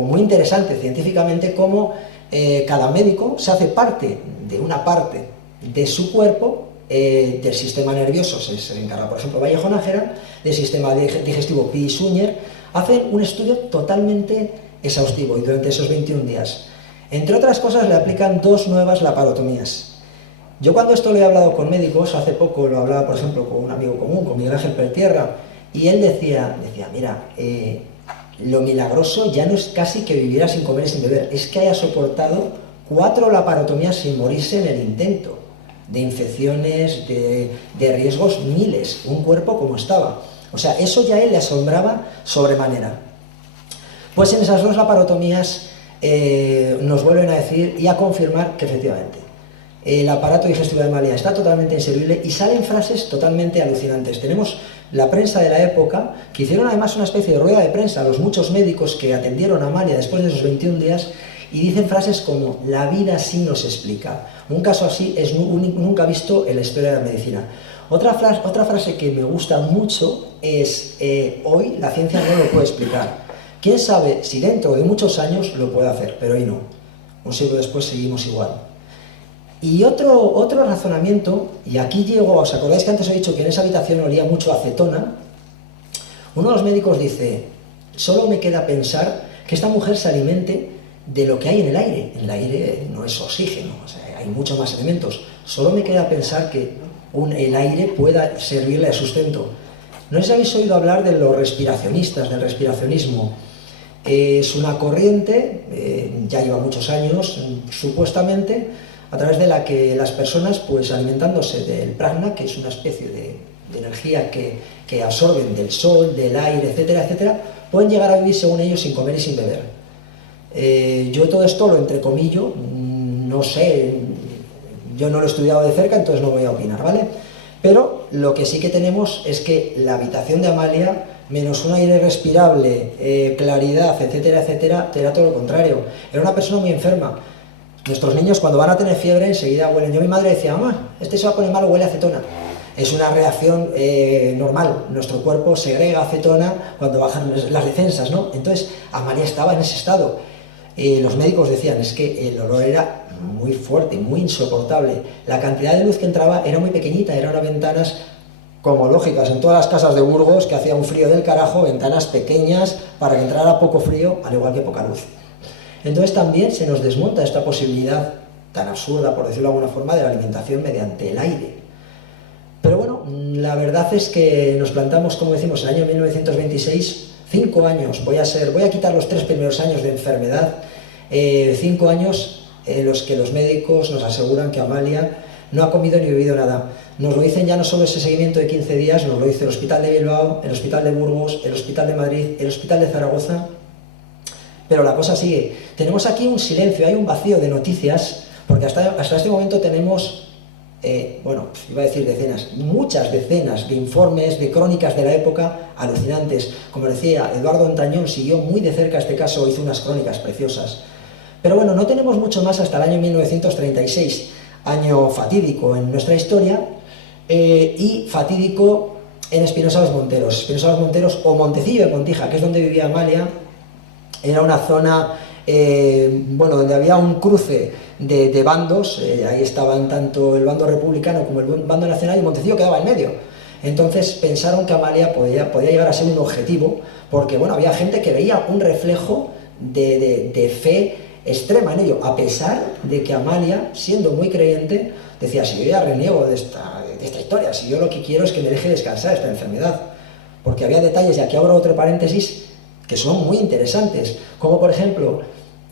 muy interesante científicamente cómo cada médico se hace parte de su cuerpo, del sistema nervioso se encarga, por ejemplo, Vallejo Nájera, del sistema digestivo Pi Suñer. Hacen un estudio totalmente exhaustivo y durante esos 21 días. Entre otras cosas le aplican 2 nuevas laparotomías. Yo cuando esto lo he hablado con médicos, hace poco lo hablaba por ejemplo con un amigo común, con Miguel Ángel Peltierra, y él decía mira, lo milagroso ya no es casi que viviera sin comer y sin beber, es que haya soportado 4 laparotomías sin morirse en el intento, de infecciones, de riesgos miles, un cuerpo como estaba. O sea, eso ya a él le asombraba sobremanera. Pues en esas 2 laparotomías nos vuelven a decir y a confirmar que efectivamente el aparato digestivo de Amalia está totalmente inservible, y salen frases totalmente alucinantes. Tenemos la prensa de la época, que hicieron además una especie de rueda de prensa a los muchos médicos que atendieron a Amalia después de esos 21 días, y dicen frases como, la vida sí nos explica. Un caso así es nunca visto en la historia de la medicina. Otra frase que me gusta mucho es, hoy la ciencia no lo puede explicar. ¿Quién sabe si dentro de muchos años lo puede hacer? Pero hoy no. Un siglo después seguimos igual. Y otro razonamiento, y aquí llego, ¿os acordáis que antes he dicho que en esa habitación olía mucho a acetona? Uno de los médicos dice, solo me queda pensar que esta mujer se alimente de lo que hay en el aire. En el aire no es oxígeno, o sea, hay muchos más elementos. Solo me queda pensar que el aire pueda servirle de sustento. No sé si habéis oído hablar de los respiracionistas, del respiracionismo. Es una corriente, ya lleva muchos años, supuestamente, a través de la que las personas, pues alimentándose del prana, que es una especie de energía que absorben del sol, del aire, etcétera, etcétera, pueden llegar a vivir según ellos sin comer y sin beber. Yo todo esto lo entrecomillo, no sé, yo no lo he estudiado de cerca, entonces no voy a opinar, ¿vale? Pero lo que sí que tenemos es que la habitación de Amalia, menos un aire respirable, claridad, etcétera, etcétera, era todo lo contrario. Era una persona muy enferma. Nuestros niños cuando van a tener fiebre enseguida huelen. Yo mi madre decía, mamá, este se va a poner malo, huele a acetona. Es una reacción normal. Nuestro cuerpo segrega acetona cuando bajan las defensas, ¿no? Entonces, Amalia estaba en ese estado. Los médicos decían, es que el olor era muy fuerte, muy insoportable. La cantidad de luz que entraba era muy pequeñita, eran unas ventanas como lógicas en todas las casas de Burgos, que hacía un frío del carajo, ventanas pequeñas para que entrara poco frío, al igual que poca luz. Entonces también se nos desmonta esta posibilidad tan absurda, por decirlo de alguna forma, de la alimentación mediante el aire. Pero bueno, la verdad es que nos plantamos, como decimos, en el año 1926, 5 años, voy a quitar los 3 primeros años de enfermedad, 5 años en los que los médicos nos aseguran que Amalia no ha comido ni bebido nada. Nos lo dicen ya no solo ese seguimiento de 15 días, nos lo dice el Hospital de Bilbao, el Hospital de Burgos, el Hospital de Madrid, el Hospital de Zaragoza. Pero la cosa sigue. Tenemos aquí un silencio, hay un vacío de noticias, porque hasta este momento tenemos, bueno, iba a decir decenas, muchas decenas de informes, de crónicas de la época alucinantes. Como decía, Eduardo Antañón siguió muy de cerca este caso, hizo unas crónicas preciosas. Pero bueno, no tenemos mucho más hasta el año 1936, año fatídico en nuestra historia y fatídico en Espinosa de los Monteros. Espinosa de los Monteros o Montecillo de Montija, que es donde vivía Amalia, era una zona bueno, donde había un cruce de bandos, ahí estaban tanto el bando republicano como el bando nacional y Montecillo quedaba en medio. Entonces pensaron que Amalia podía llegar a ser un objetivo, porque bueno, había gente que veía un reflejo de fe extrema en ello, a pesar de que Amalia, siendo muy creyente, decía, si yo ya reniego de esta historia, si yo lo que quiero es que me deje descansar esta enfermedad, porque había detalles, y aquí abro otro paréntesis, que son muy interesantes, como por ejemplo,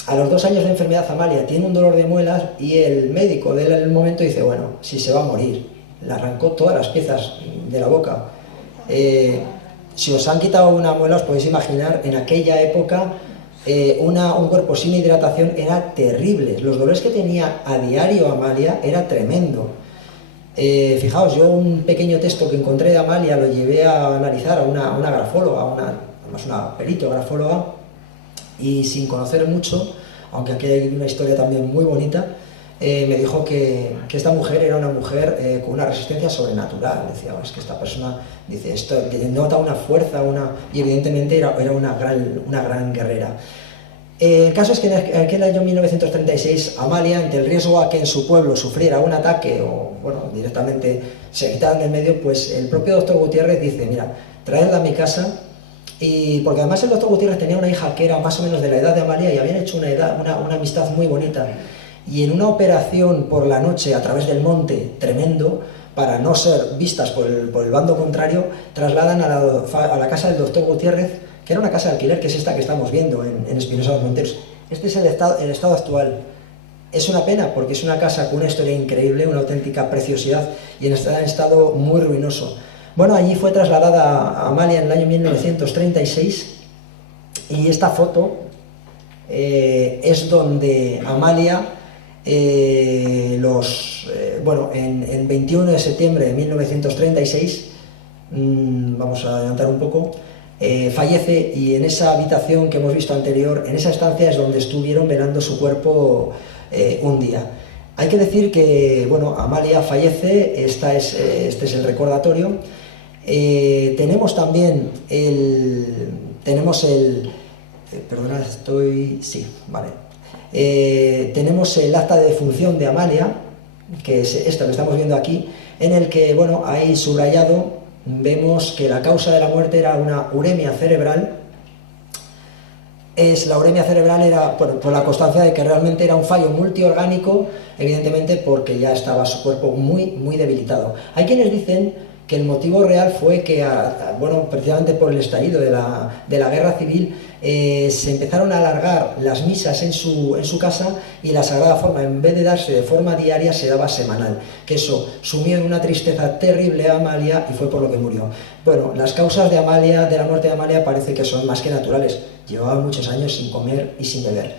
a los 2 años de enfermedad Amalia tiene un dolor de muelas y el médico del momento dice, bueno, si se va a morir, le arrancó todas las piezas de la boca. Si os han quitado una muela, os podéis imaginar, en aquella época, un cuerpo sin hidratación era terrible. Los dolores que tenía a diario Amalia era tremendo. Fijaos, yo un pequeño texto que encontré de Amalia lo llevé a analizar a una grafóloga, además una perito grafóloga, y sin conocer mucho, aunque aquí hay una historia también muy bonita, me dijo que esta mujer era una mujer con una resistencia sobrenatural. Decía, es que esta persona, dice, esto nota una fuerza, y evidentemente era una gran guerrera. El caso es que en aquel año 1936, Amalia, ante el riesgo a que en su pueblo sufriera un ataque o, bueno, directamente se quitaran del medio, pues el propio doctor Gutiérrez dice, mira, traedla a mi casa. Y porque además el doctor Gutiérrez tenía una hija que era más o menos de la edad de Amalia y habían hecho una amistad muy bonita. Y en una operación por la noche a través del monte tremendo, para no ser vistas por el bando contrario, trasladan a la casa del doctor Gutiérrez, que era una casa de alquiler, que es esta que estamos viendo en Espinosa de los Monteros. Este es el estado actual. Es una pena porque es una casa con una historia increíble, una auténtica preciosidad, y en estado muy ruinoso. Bueno, allí fue trasladada a Amalia en el año 1936 y esta foto es donde Amalia, en 21 de septiembre de 1936, vamos a adelantar un poco, fallece, y en esa habitación que hemos visto anterior, en esa estancia es donde estuvieron velando su cuerpo un día. Hay que decir que, bueno, Amalia fallece, este es el recordatorio. Tenemos también tenemos el acta de defunción de Amalia, que es esto que estamos viendo aquí, en el que, bueno, ahí subrayado vemos que la causa de la muerte era una uremia cerebral. La uremia cerebral era por la constancia de que realmente era un fallo multiorgánico, evidentemente porque ya estaba su cuerpo muy, muy debilitado. Hay quienes dicen que el motivo real fue que, bueno, precisamente por el estallido de la guerra civil, se empezaron a alargar las misas en su casa, y la Sagrada Forma, en vez de darse de forma diaria, se daba semanal, que eso sumió en una tristeza terrible a Amalia y fue por lo que murió. Bueno, las causas de la muerte de Amalia parece que son más que naturales. Llevaba muchos años sin comer y sin beber.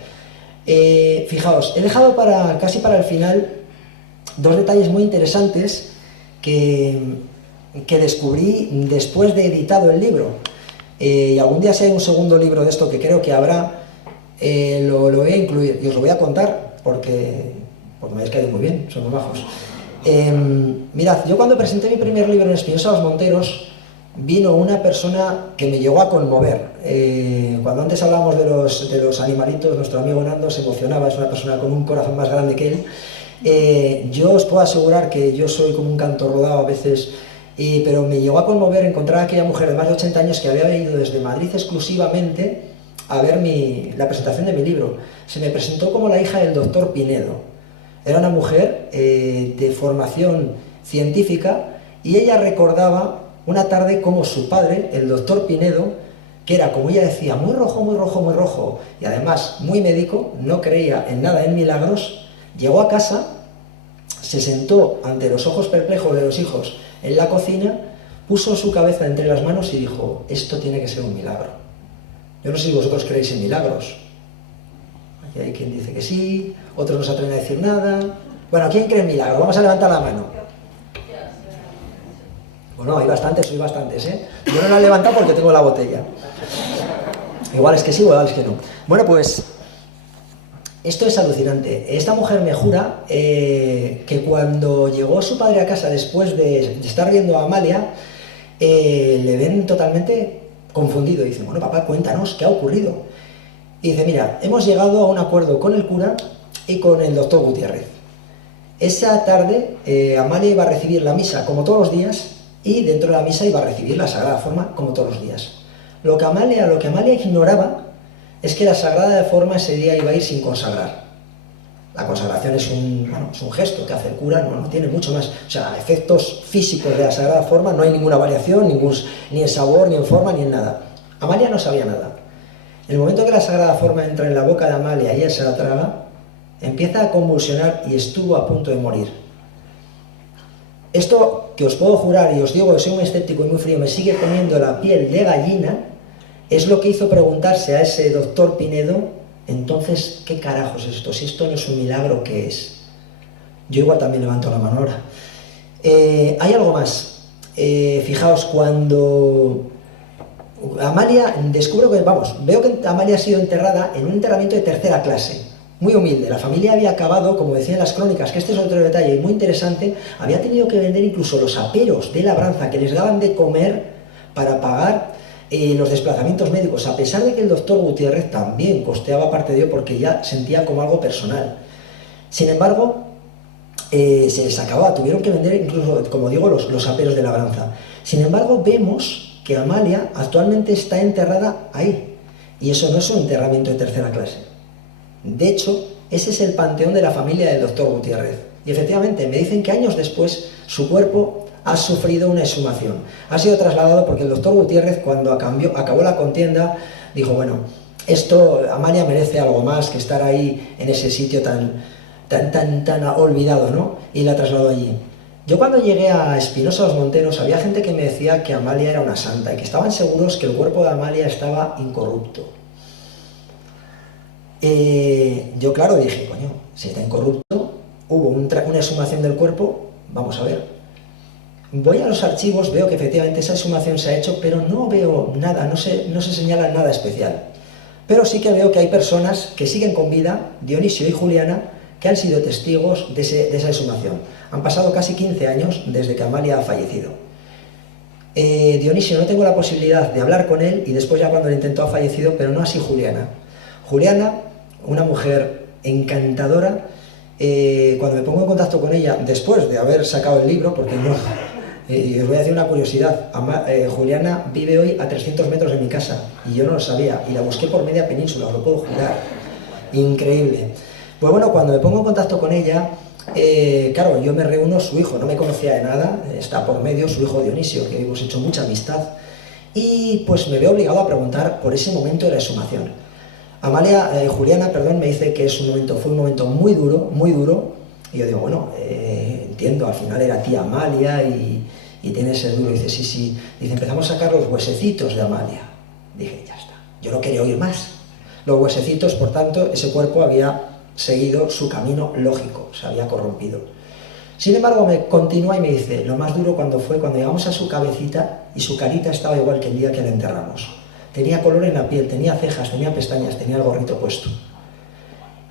Fijaos, he dejado casi para el final 2 detalles muy interesantes que descubrí después de editado el libro. Y algún día, si hay un segundo libro de esto, que creo que habrá, lo voy a incluir y os lo voy a contar porque me habéis caído muy bien, son muy majos. Mirad, yo cuando presenté mi primer libro en Espinosa de los Monteros, vino una persona que me llegó a conmover. Cuando antes hablábamos de los animalitos, nuestro amigo Nando se emocionaba, es una persona con un corazón más grande que él. Yo os puedo asegurar que yo soy como un canto rodado a veces, pero me llegó a conmover encontrar a aquella mujer de más de 80 años que había venido desde Madrid exclusivamente a ver la presentación de mi libro. Se me presentó como la hija del doctor Pinedo. Era una mujer de formación científica y ella recordaba una tarde como su padre, el doctor Pinedo, que era, como ella decía, muy rojo, muy rojo, muy rojo, y además muy médico, no creía en nada, en milagros, llegó a casa, se sentó ante los ojos perplejos de los hijos en la cocina, puso su cabeza entre las manos y dijo, esto tiene que ser un milagro. Yo no sé si vosotros creéis en milagros. Aquí hay quien dice que sí, otros no se atreven a decir nada. Bueno, ¿quién cree en milagros? Vamos a levantar la mano. Bueno, hay bastantes, soy bastantes, ¿eh? Yo no la he levantado porque tengo la botella. Igual es que sí, igual es que no. Bueno, pues esto es alucinante. Esta mujer me jura que cuando llegó su padre a casa después de estar viendo a Amalia, le ven totalmente confundido. Dice, bueno, papá, cuéntanos, ¿qué ha ocurrido? Y dice, mira, hemos llegado a un acuerdo con el cura y con el doctor Gutiérrez. Esa tarde Amalia iba a recibir la misa como todos los días y dentro de la misa iba a recibir la Sagrada Forma como todos los días. Lo que Amalia ignoraba es que la Sagrada Forma ese día iba a ir sin consagrar. La consagración es un gesto que hace el cura, no tiene mucho más. O sea, efectos físicos de la Sagrada Forma no hay ninguna variación, ni en sabor, ni en forma, ni en nada. Amalia no sabía nada. En el momento que la Sagrada Forma entra en la boca de Amalia y ella se la traga, empieza a convulsionar y estuvo a punto de morir. Esto que os puedo jurar, y os digo que soy muy escéptico y muy frío, me sigue poniendo la piel de gallina, es lo que hizo preguntarse a ese doctor Pinedo, entonces, ¿qué carajos es esto? Si esto no es un milagro, ¿qué es? Yo igual también levanto la mano ahora. Hay algo más. Fijaos, cuando Amalia, descubro que, veo que Amalia ha sido enterrada en un enterramiento de tercera clase, muy humilde. La familia había acabado, como decían las crónicas, que este es otro detalle muy interesante, había tenido que vender incluso los aperos de labranza que les daban de comer para pagar los desplazamientos médicos, a pesar de que el doctor Gutiérrez también costeaba parte de ello porque ya sentía como algo personal. Sin embargo, se les acababa, tuvieron que vender incluso, como digo, los aperos de labranza. Sin embargo, vemos que Amalia actualmente está enterrada ahí, y eso no es un enterramiento de tercera clase. De hecho, ese es el panteón de la familia del doctor Gutiérrez. Y efectivamente, me dicen que años después su cuerpo ha sufrido una exhumación. Ha sido trasladado porque el doctor Gutiérrez, cuando acabó la contienda, dijo, bueno, Amalia merece algo más que estar ahí en ese sitio tan olvidado, ¿no? Y la trasladó allí. Yo cuando llegué a Espinosa los Monteros, había gente que me decía que Amalia era una santa y que estaban seguros que el cuerpo de Amalia estaba incorrupto. Yo, claro, dije, coño, si está incorrupto, hubo una exhumación del cuerpo, vamos a ver. Voy a los archivos, veo que efectivamente esa exhumación se ha hecho, pero no veo nada, no se señala nada especial. Pero sí que veo que hay personas que siguen con vida, Dionisio y Juliana, que han sido testigos de esa exhumación. Han pasado casi 15 años desde que Amalia ha fallecido. Dionisio, no tengo la posibilidad de hablar con él, y después ya cuando lo intentó ha fallecido, pero no así Juliana. Juliana, una mujer encantadora, cuando me pongo en contacto con ella, después de haber sacado el libro, porque no... Y os voy a decir una curiosidad, Juliana vive hoy a 300 metros de mi casa, y yo no lo sabía, y la busqué por media península, os lo puedo jurar. Increíble. Pues bueno, cuando me pongo en contacto con ella, claro, yo me reúno, su hijo no me conocía de nada, está por medio, su hijo Dionisio, que hemos hecho mucha amistad, y pues me veo obligado a preguntar por ese momento de la exhumación. Juliana, me dice que fue un momento muy duro, y yo digo, bueno, entiendo, al final era tía Amalia y tiene ese duro. Dice, sí. Dice, empezamos a sacar los huesecitos de Amalia. Dije, ya está. Yo no quería oír más. Los huesecitos, por tanto, ese cuerpo había seguido su camino lógico, se había corrompido. Sin embargo, me continúa y me dice, lo más duro fue cuando llegamos a su cabecita y su carita estaba igual que el día que la enterramos. Tenía color en la piel, tenía cejas, tenía pestañas, tenía el gorrito puesto.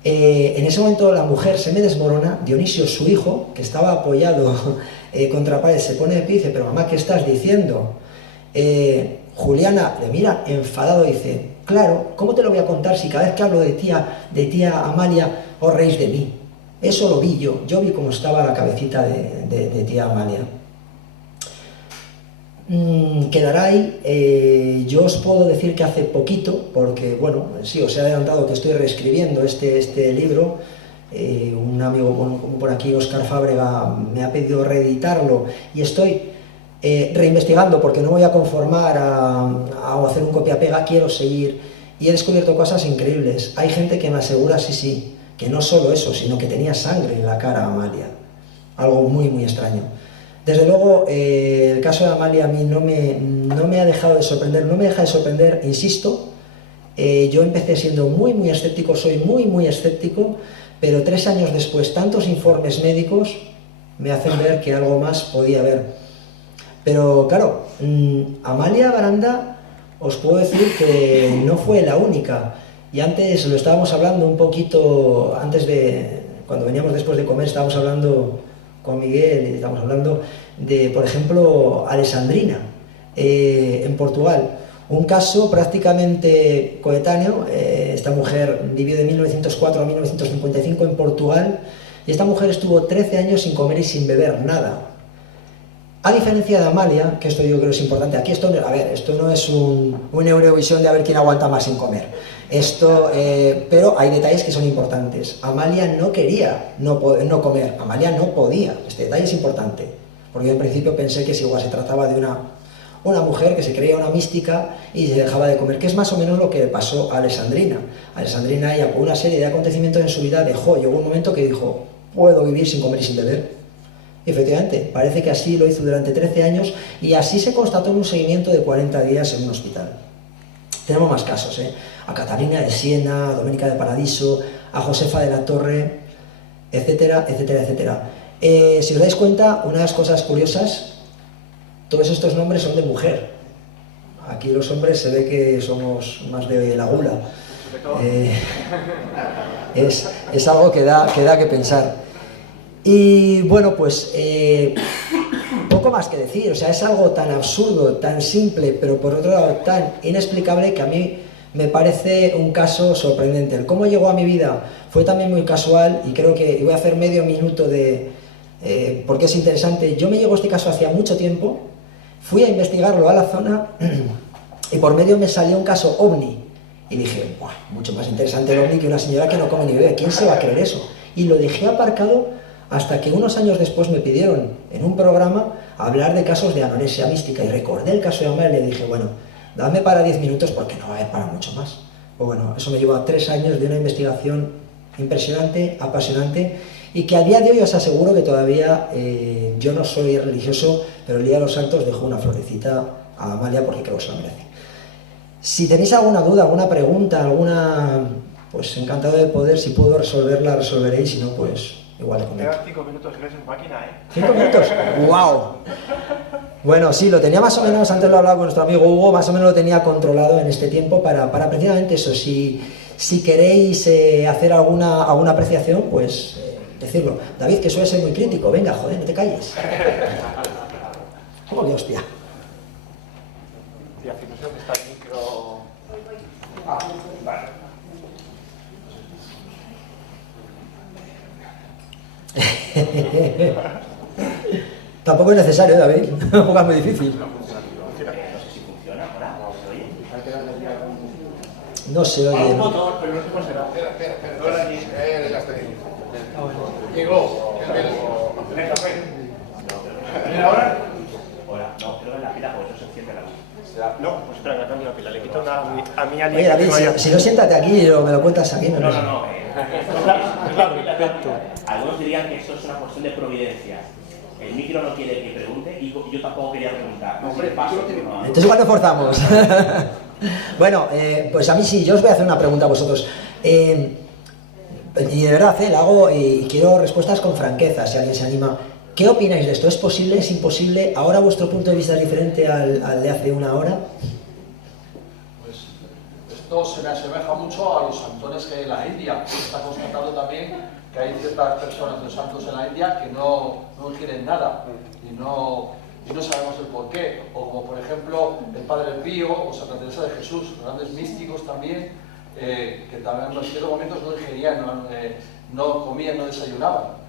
En ese momento la mujer se me desmorona, Dionisio, su hijo, que estaba apoyado contra la pared, se pone de pie y dice, pero mamá, ¿qué estás diciendo? Juliana le mira enfadado y dice, claro, ¿cómo te lo voy a contar si cada vez que hablo de tía Amalia os reís de mí? Eso lo vi yo vi cómo estaba la cabecita de tía Amalia. Quedará ahí. Yo os puedo decir que hace poquito, porque bueno, sí, os he adelantado que estoy reescribiendo este libro. Un amigo como por aquí, Óscar Fábrega, me ha pedido reeditarlo y estoy reinvestigando porque no voy a conformar a hacer un copia-pega, quiero seguir, y he descubierto cosas increíbles. Hay gente que me asegura, sí, que no solo eso, sino que tenía sangre en la cara Amalia, algo muy muy extraño. Desde luego, el caso de Amalia a mí no me ha dejado de sorprender, no me deja de sorprender, insisto. Yo empecé siendo muy muy escéptico, soy muy muy escéptico, pero 3 años después, tantos informes médicos me hacen ver que algo más podía haber. Pero claro, Amalia Baranda, os puedo decir que no fue la única. Y antes lo estábamos hablando un poquito, cuando veníamos después de comer, estábamos hablando con Miguel, y estábamos hablando de, por ejemplo, Alessandrina, en Portugal. Un caso prácticamente coetáneo. Esta mujer vivió de 1904 a 1955 en Portugal, y esta mujer estuvo 13 años sin comer y sin beber nada. A diferencia de Amalia, que esto yo creo es importante, aquí esto no es un Eurovisión de a ver quién aguanta más sin comer. Pero hay detalles que son importantes. Amalia no quería no comer, Amalia no podía. Este detalle es importante, porque yo en principio pensé que si igual se trataba de una mujer que se creía una mística y se dejaba de comer, que es más o menos lo que le pasó a Alessandrina. Alessandrina, ella con una serie de acontecimientos en su vida llegó un momento que dijo, puedo vivir sin comer y sin beber. Y efectivamente, parece que así lo hizo durante 13 años y así se constató en un seguimiento de 40 días en un hospital. Tenemos más casos, a Catalina de Siena, a Doménica de Paradiso, a Josefa de la Torre, etcétera, etcétera, etcétera. Si os dais cuenta, unas cosas curiosas, todos estos nombres son de mujer. Aquí los hombres se ve que somos más de la gula. Es algo que da que pensar. Y bueno, pues poco más que decir. O sea, es algo tan absurdo, tan simple, pero por otro lado tan inexplicable, que a mí me parece un caso sorprendente. El cómo llegó a mi vida fue también muy casual, y creo que voy a hacer medio minuto porque es interesante. Yo me llegó este caso hacía mucho tiempo, fui a investigarlo a la zona y por medio me salió un caso OVNI. Y dije, ¡buah! Mucho más interesante el OVNI que una señora que no come ni bebe. ¿Quién se va a creer eso? Y lo dejé aparcado hasta que unos años después me pidieron en un programa hablar de casos de anorexia mística, y recordé el caso de Amalia y le dije, bueno, dame para 10 minutos porque no va a haber para mucho más. Pues bueno, eso me llevó a 3 años de una investigación impresionante, apasionante, y que a día de hoy os aseguro que todavía yo no soy religioso, pero el día de los santos dejo una florecita a Amalia porque creo que se la merece. Si tenéis alguna duda, alguna pregunta, pues encantado de poder, si puedo resolverla, resolveré, y si no, pues igual le comento. Llevas 5 minutos que eres en máquina, 5 minutos, ¡wow! Bueno, sí, lo tenía más o menos, antes lo hablaba con nuestro amigo Hugo, más o menos lo tenía controlado en este tiempo para precisamente eso. Si queréis hacer alguna apreciación, pues decirlo. David, que suele ser muy crítico, venga, joder, no te calles. ¿Cómo que hostia? Tía, que no sé dónde está el micro. Ah, vale. Tampoco es necesario, David. Tampoco es muy difícil. No sé si funciona ahora. No se oye. Un botón, pero no sé cuál será. Espera. Ahora ya está ahí. Llegó. ¿Tenéis café? ¿Viene ahora? Hola. No, creo que en la pila, por eso se enciende la luz. No, pues espera, que cambio la pila. Le quito una a mi Oye, David, si no, siéntate aquí o me lo cuentas aquí. No. Es la pila. Algunos dirían que esto es una cuestión de providencia. El micro no quiere que pregunte y yo tampoco quería preguntar. Entonces igual nos forzamos. Bueno, pues a mí sí, yo os voy a hacer una pregunta a vosotros. Y de verdad, la hago y quiero respuestas con franqueza, si alguien se anima. ¿Qué opináis de esto? ¿Es posible? ¿Es imposible? ¿Ahora vuestro punto de vista es diferente al de hace una hora? Pues esto se me asemeja mucho a los santones que hay en la India. Está constatado también que hay ciertas personas, los santos en la India, que no ingieren nada y no y no sabemos el por qué. O como por ejemplo el Padre Pío o Santa Teresa de Jesús, grandes místicos también, que también en ciertos momentos no ingerían, no comían, no desayunaban.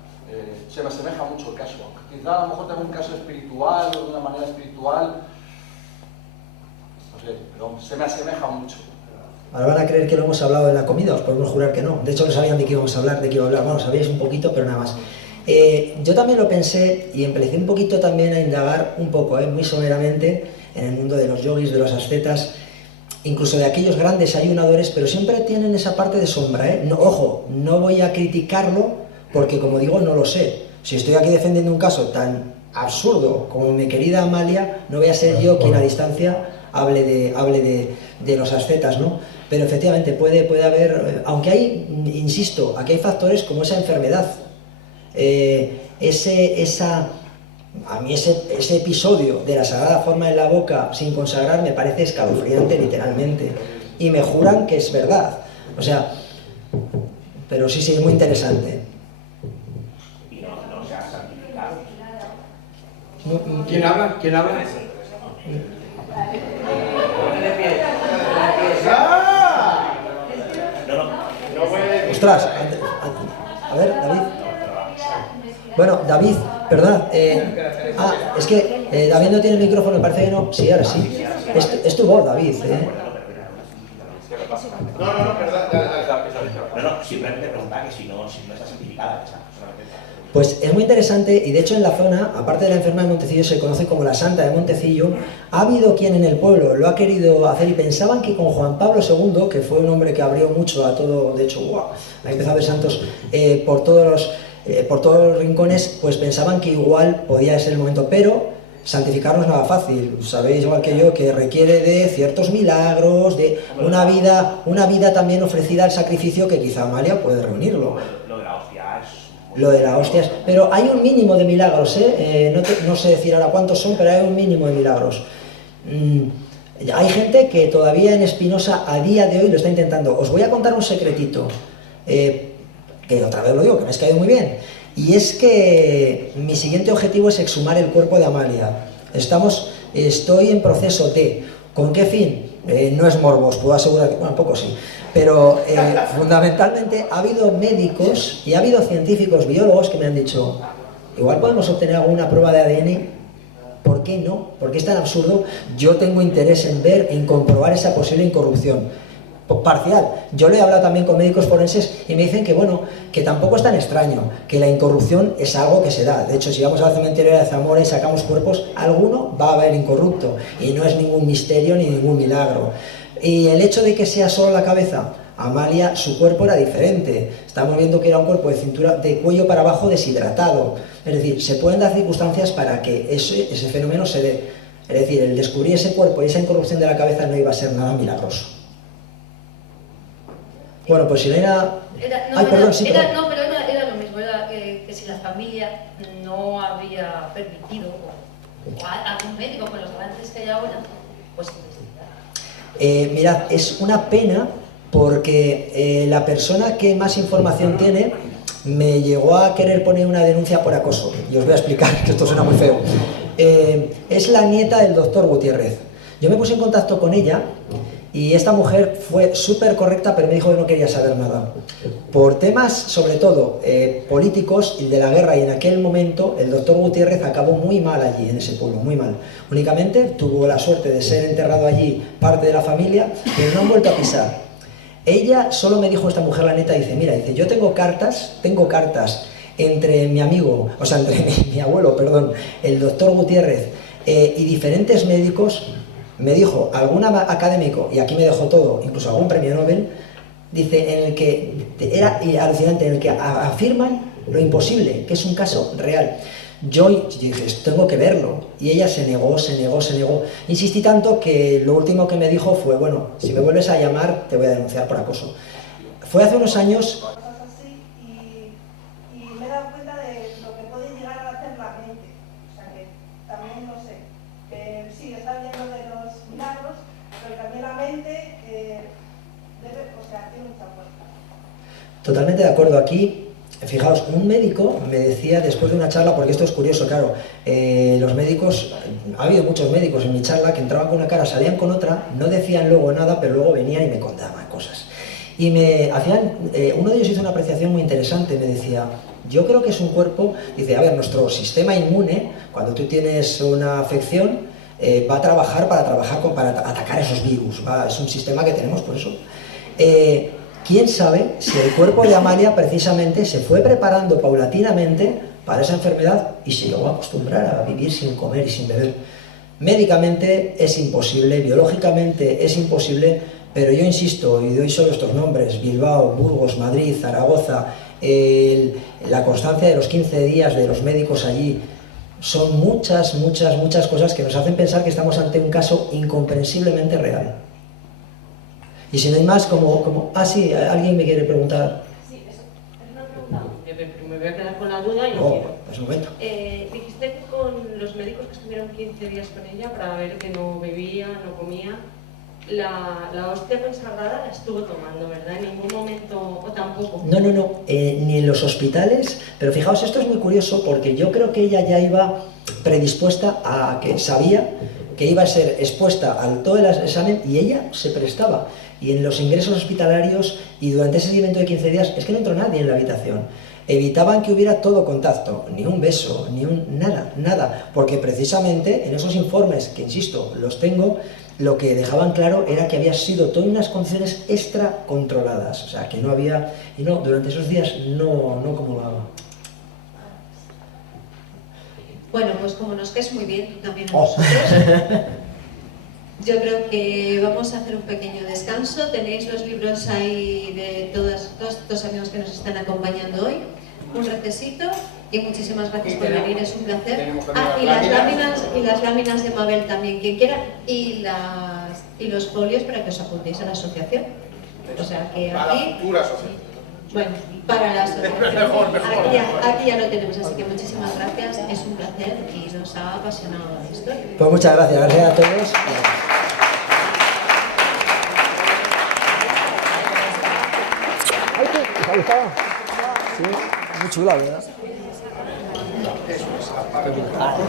Se me asemeja mucho el caso. Quizá a lo mejor tengo un caso espiritual o de una manera espiritual, no sé, pero se me asemeja mucho. Ahora van a creer que lo hemos hablado en la comida, os podemos jurar que no. De hecho no sabían de qué íbamos a hablar, Bueno, sabíais un poquito, pero nada más. Yo también lo pensé y empecé un poquito también a indagar un poco, muy someramente, en el mundo de los yogis, de los ascetas, incluso de aquellos grandes ayunadores, pero siempre tienen esa parte de sombra, No, ojo, no voy a criticarlo porque, como digo, no lo sé. Si estoy aquí defendiendo un caso tan absurdo como mi querida Amalia, no voy a ser yo quien a distancia hable de los ascetas, ¿no? Pero efectivamente puede haber, aunque hay, insisto, aquí hay factores como esa enfermedad, a mí ese episodio de la Sagrada Forma en la boca sin consagrar me parece escalofriante literalmente, y me juran que es verdad, o sea, pero sí, es muy interesante. Y no se ha santificado. ¿Quién habla? ¿Quién habla? Ostras, a ver, David. Bueno, David, perdona. Es que David no tiene el micrófono, me parece que no. Sí, ahora sí. Es tu voz, David. No, perdón. No, simplemente preguntar que si no está santificada esa. Pues es muy interesante y de hecho en la zona, aparte de la enferma de Montecillo, se conoce como la Santa de Montecillo. Ha habido quien en el pueblo lo ha querido hacer y pensaban que con Juan Pablo II, que fue un hombre que abrió mucho a todo, de hecho, ha empezado a ver santos por todos los rincones, pues pensaban que igual podía ser el momento, pero santificar no es nada fácil. Sabéis igual que yo que requiere de ciertos milagros, de una vida también ofrecida al sacrificio que quizá Amalia puede reunirlo. Lo de la hostia, pero hay un mínimo de milagros, no sé decir ahora cuántos son, pero hay un mínimo de milagros. Hay gente que todavía en Espinosa a día de hoy lo está intentando. Os voy a contar un secretito, que otra vez lo digo, que me ha caído muy bien, y es que mi siguiente objetivo es exhumar el cuerpo de Amalia. Estoy en proceso de, ¿con qué fin? No es morbo, os puedo asegurar que, bueno, un poco sí, pero fundamentalmente ha habido médicos y ha habido científicos, biólogos que me han dicho, igual podemos obtener alguna prueba de ADN, ¿por qué no? Porque es tan absurdo. Yo tengo interés en ver, en comprobar esa posible incorrupción parcial. Yo lo he hablado también con médicos forenses y me dicen que bueno, que tampoco es tan extraño, que la incorrupción es algo que se da. De hecho, si vamos al cementerio de Zamora y sacamos cuerpos, alguno va a haber incorrupto y no es ningún misterio ni ningún milagro. Y el hecho de que sea solo la cabeza, Amalia, su cuerpo era diferente. Estamos viendo que era un cuerpo de cintura, de cuello para abajo deshidratado. Es decir, se pueden dar circunstancias para que ese fenómeno se dé. Es decir, el descubrir ese cuerpo y esa incorrupción de la cabeza no iba a ser nada milagroso. Bueno, pues si no era... No, pero era lo mismo, era que si la familia no había permitido, o algún médico con los avances que hay ahora, pues investigar. Mirad, es una pena porque la persona que más información tiene me llegó a querer poner una denuncia por acoso, y os voy a explicar, que esto suena muy feo. Es la nieta del doctor Gutiérrez. Yo me puse en contacto con ella y esta mujer fue súper correcta, pero me dijo que no quería saber nada. Por temas, sobre todo, políticos y de la guerra, y en aquel momento el doctor Gutiérrez acabó muy mal allí, en ese pueblo, muy mal. Únicamente tuvo la suerte de ser enterrado allí parte de la familia, pero no han vuelto a pisar. Ella solo me dijo, esta mujer, la neta, dice, mira, dice, yo tengo cartas entre mi amigo, o sea, entre mi abuelo, perdón, el doctor Gutiérrez, y diferentes médicos. Me dijo algún académico, y aquí me dejó todo, incluso algún premio Nobel, dice, en el que era alucinante, en el que afirman lo imposible, que es un caso real. Yo dije, tengo que verlo, y ella se negó. Insistí tanto que lo último que me dijo fue, bueno, si me vuelves a llamar te voy a denunciar por acoso. Fue hace unos años. Y me he dado cuenta de lo que puede llegar a hacer la mente. O sea que también, no sé, sí, está hablando de los milagros, pero también la mente debe, o sea, tiene mucha fuerza. Totalmente de acuerdo. Aquí Fijaos, un médico me decía después de una charla, porque esto es curioso, claro, los médicos, ha habido muchos médicos en mi charla que entraban con una cara, salían con otra, no decían luego nada, pero luego venían y me contaban cosas. Y me hacían, uno de ellos hizo una apreciación muy interesante, me decía, yo creo que es un cuerpo, dice, a ver, nuestro sistema inmune, cuando tú tienes una afección, va a trabajar para atacar esos virus, es un sistema que tenemos por eso. ¿Quién sabe si el cuerpo de Amalia precisamente se fue preparando paulatinamente para esa enfermedad y se llegó a acostumbrar a vivir sin comer y sin beber? Médicamente es imposible, biológicamente es imposible, pero yo insisto y doy solo estos nombres: Bilbao, Burgos, Madrid, Zaragoza, la constancia de los 15 días de los médicos allí. Son muchas cosas que nos hacen pensar que estamos ante un caso incomprensiblemente real. Y si no hay más, sí, alguien me quiere preguntar. Sí, es una pregunta. Me voy a quedar con la duda y no quiero. Pues un momento. Dijiste que con los médicos que estuvieron 15 días con ella para ver que no bebía, no comía, la hostia consagrada la estuvo tomando, ¿verdad? En ningún momento, o tampoco. No, ni en los hospitales, pero fijaos, esto es muy curioso porque yo creo que ella ya iba predispuesta a que sabía que iba a ser expuesta al todo el examen y ella se prestaba. Y en los ingresos hospitalarios y durante ese seguimiento de 15 días es que no entró nadie en la habitación. Evitaban que hubiera todo contacto, ni un beso, nada, porque precisamente en esos informes, que insisto, los tengo, lo que dejaban claro era que había sido todas unas condiciones extra controladas, o sea, que no había, y no, durante esos días no comulgaba. Bueno, pues como nos caes muy bien, tú también a nosotros, yo creo que vamos a hacer un pequeño descanso. Tenéis los libros ahí de todos estos amigos que nos están acompañando hoy. Un recesito y muchísimas gracias por venir, es un placer. Y las láminas de Mabel también, quien quiera, y los folios para que os apuntéis a la asociación. O sea que aquí... Para la futura asociación. Bueno, para la asociación. Aquí ya lo tenemos, así que muchísimas gracias, es un placer y nos ha apasionado la historia. Pues muchas gracias a todos. ¿Te ha gustado? Sí, muy chula, ¿verdad?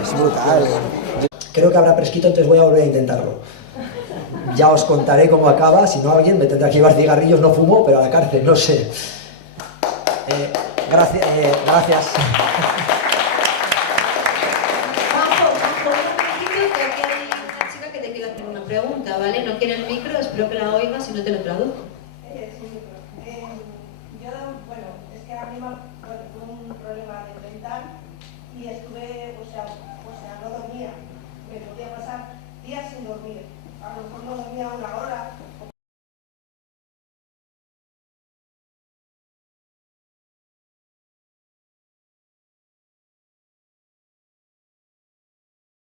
Es brutal. Creo que habrá prescrito, entonces voy a volver a intentarlo. Ya os contaré cómo acaba, si no alguien me tendrá que llevar cigarrillos, no fumo, pero a la cárcel, no sé. Gracias. Juanjo, un momentito, que aquí hay una chica que te quiere hacer una pregunta, ¿vale? No quiere el micro, espero que la oigas, si no te lo traduzco. Sí, yo, bueno, es que a mí me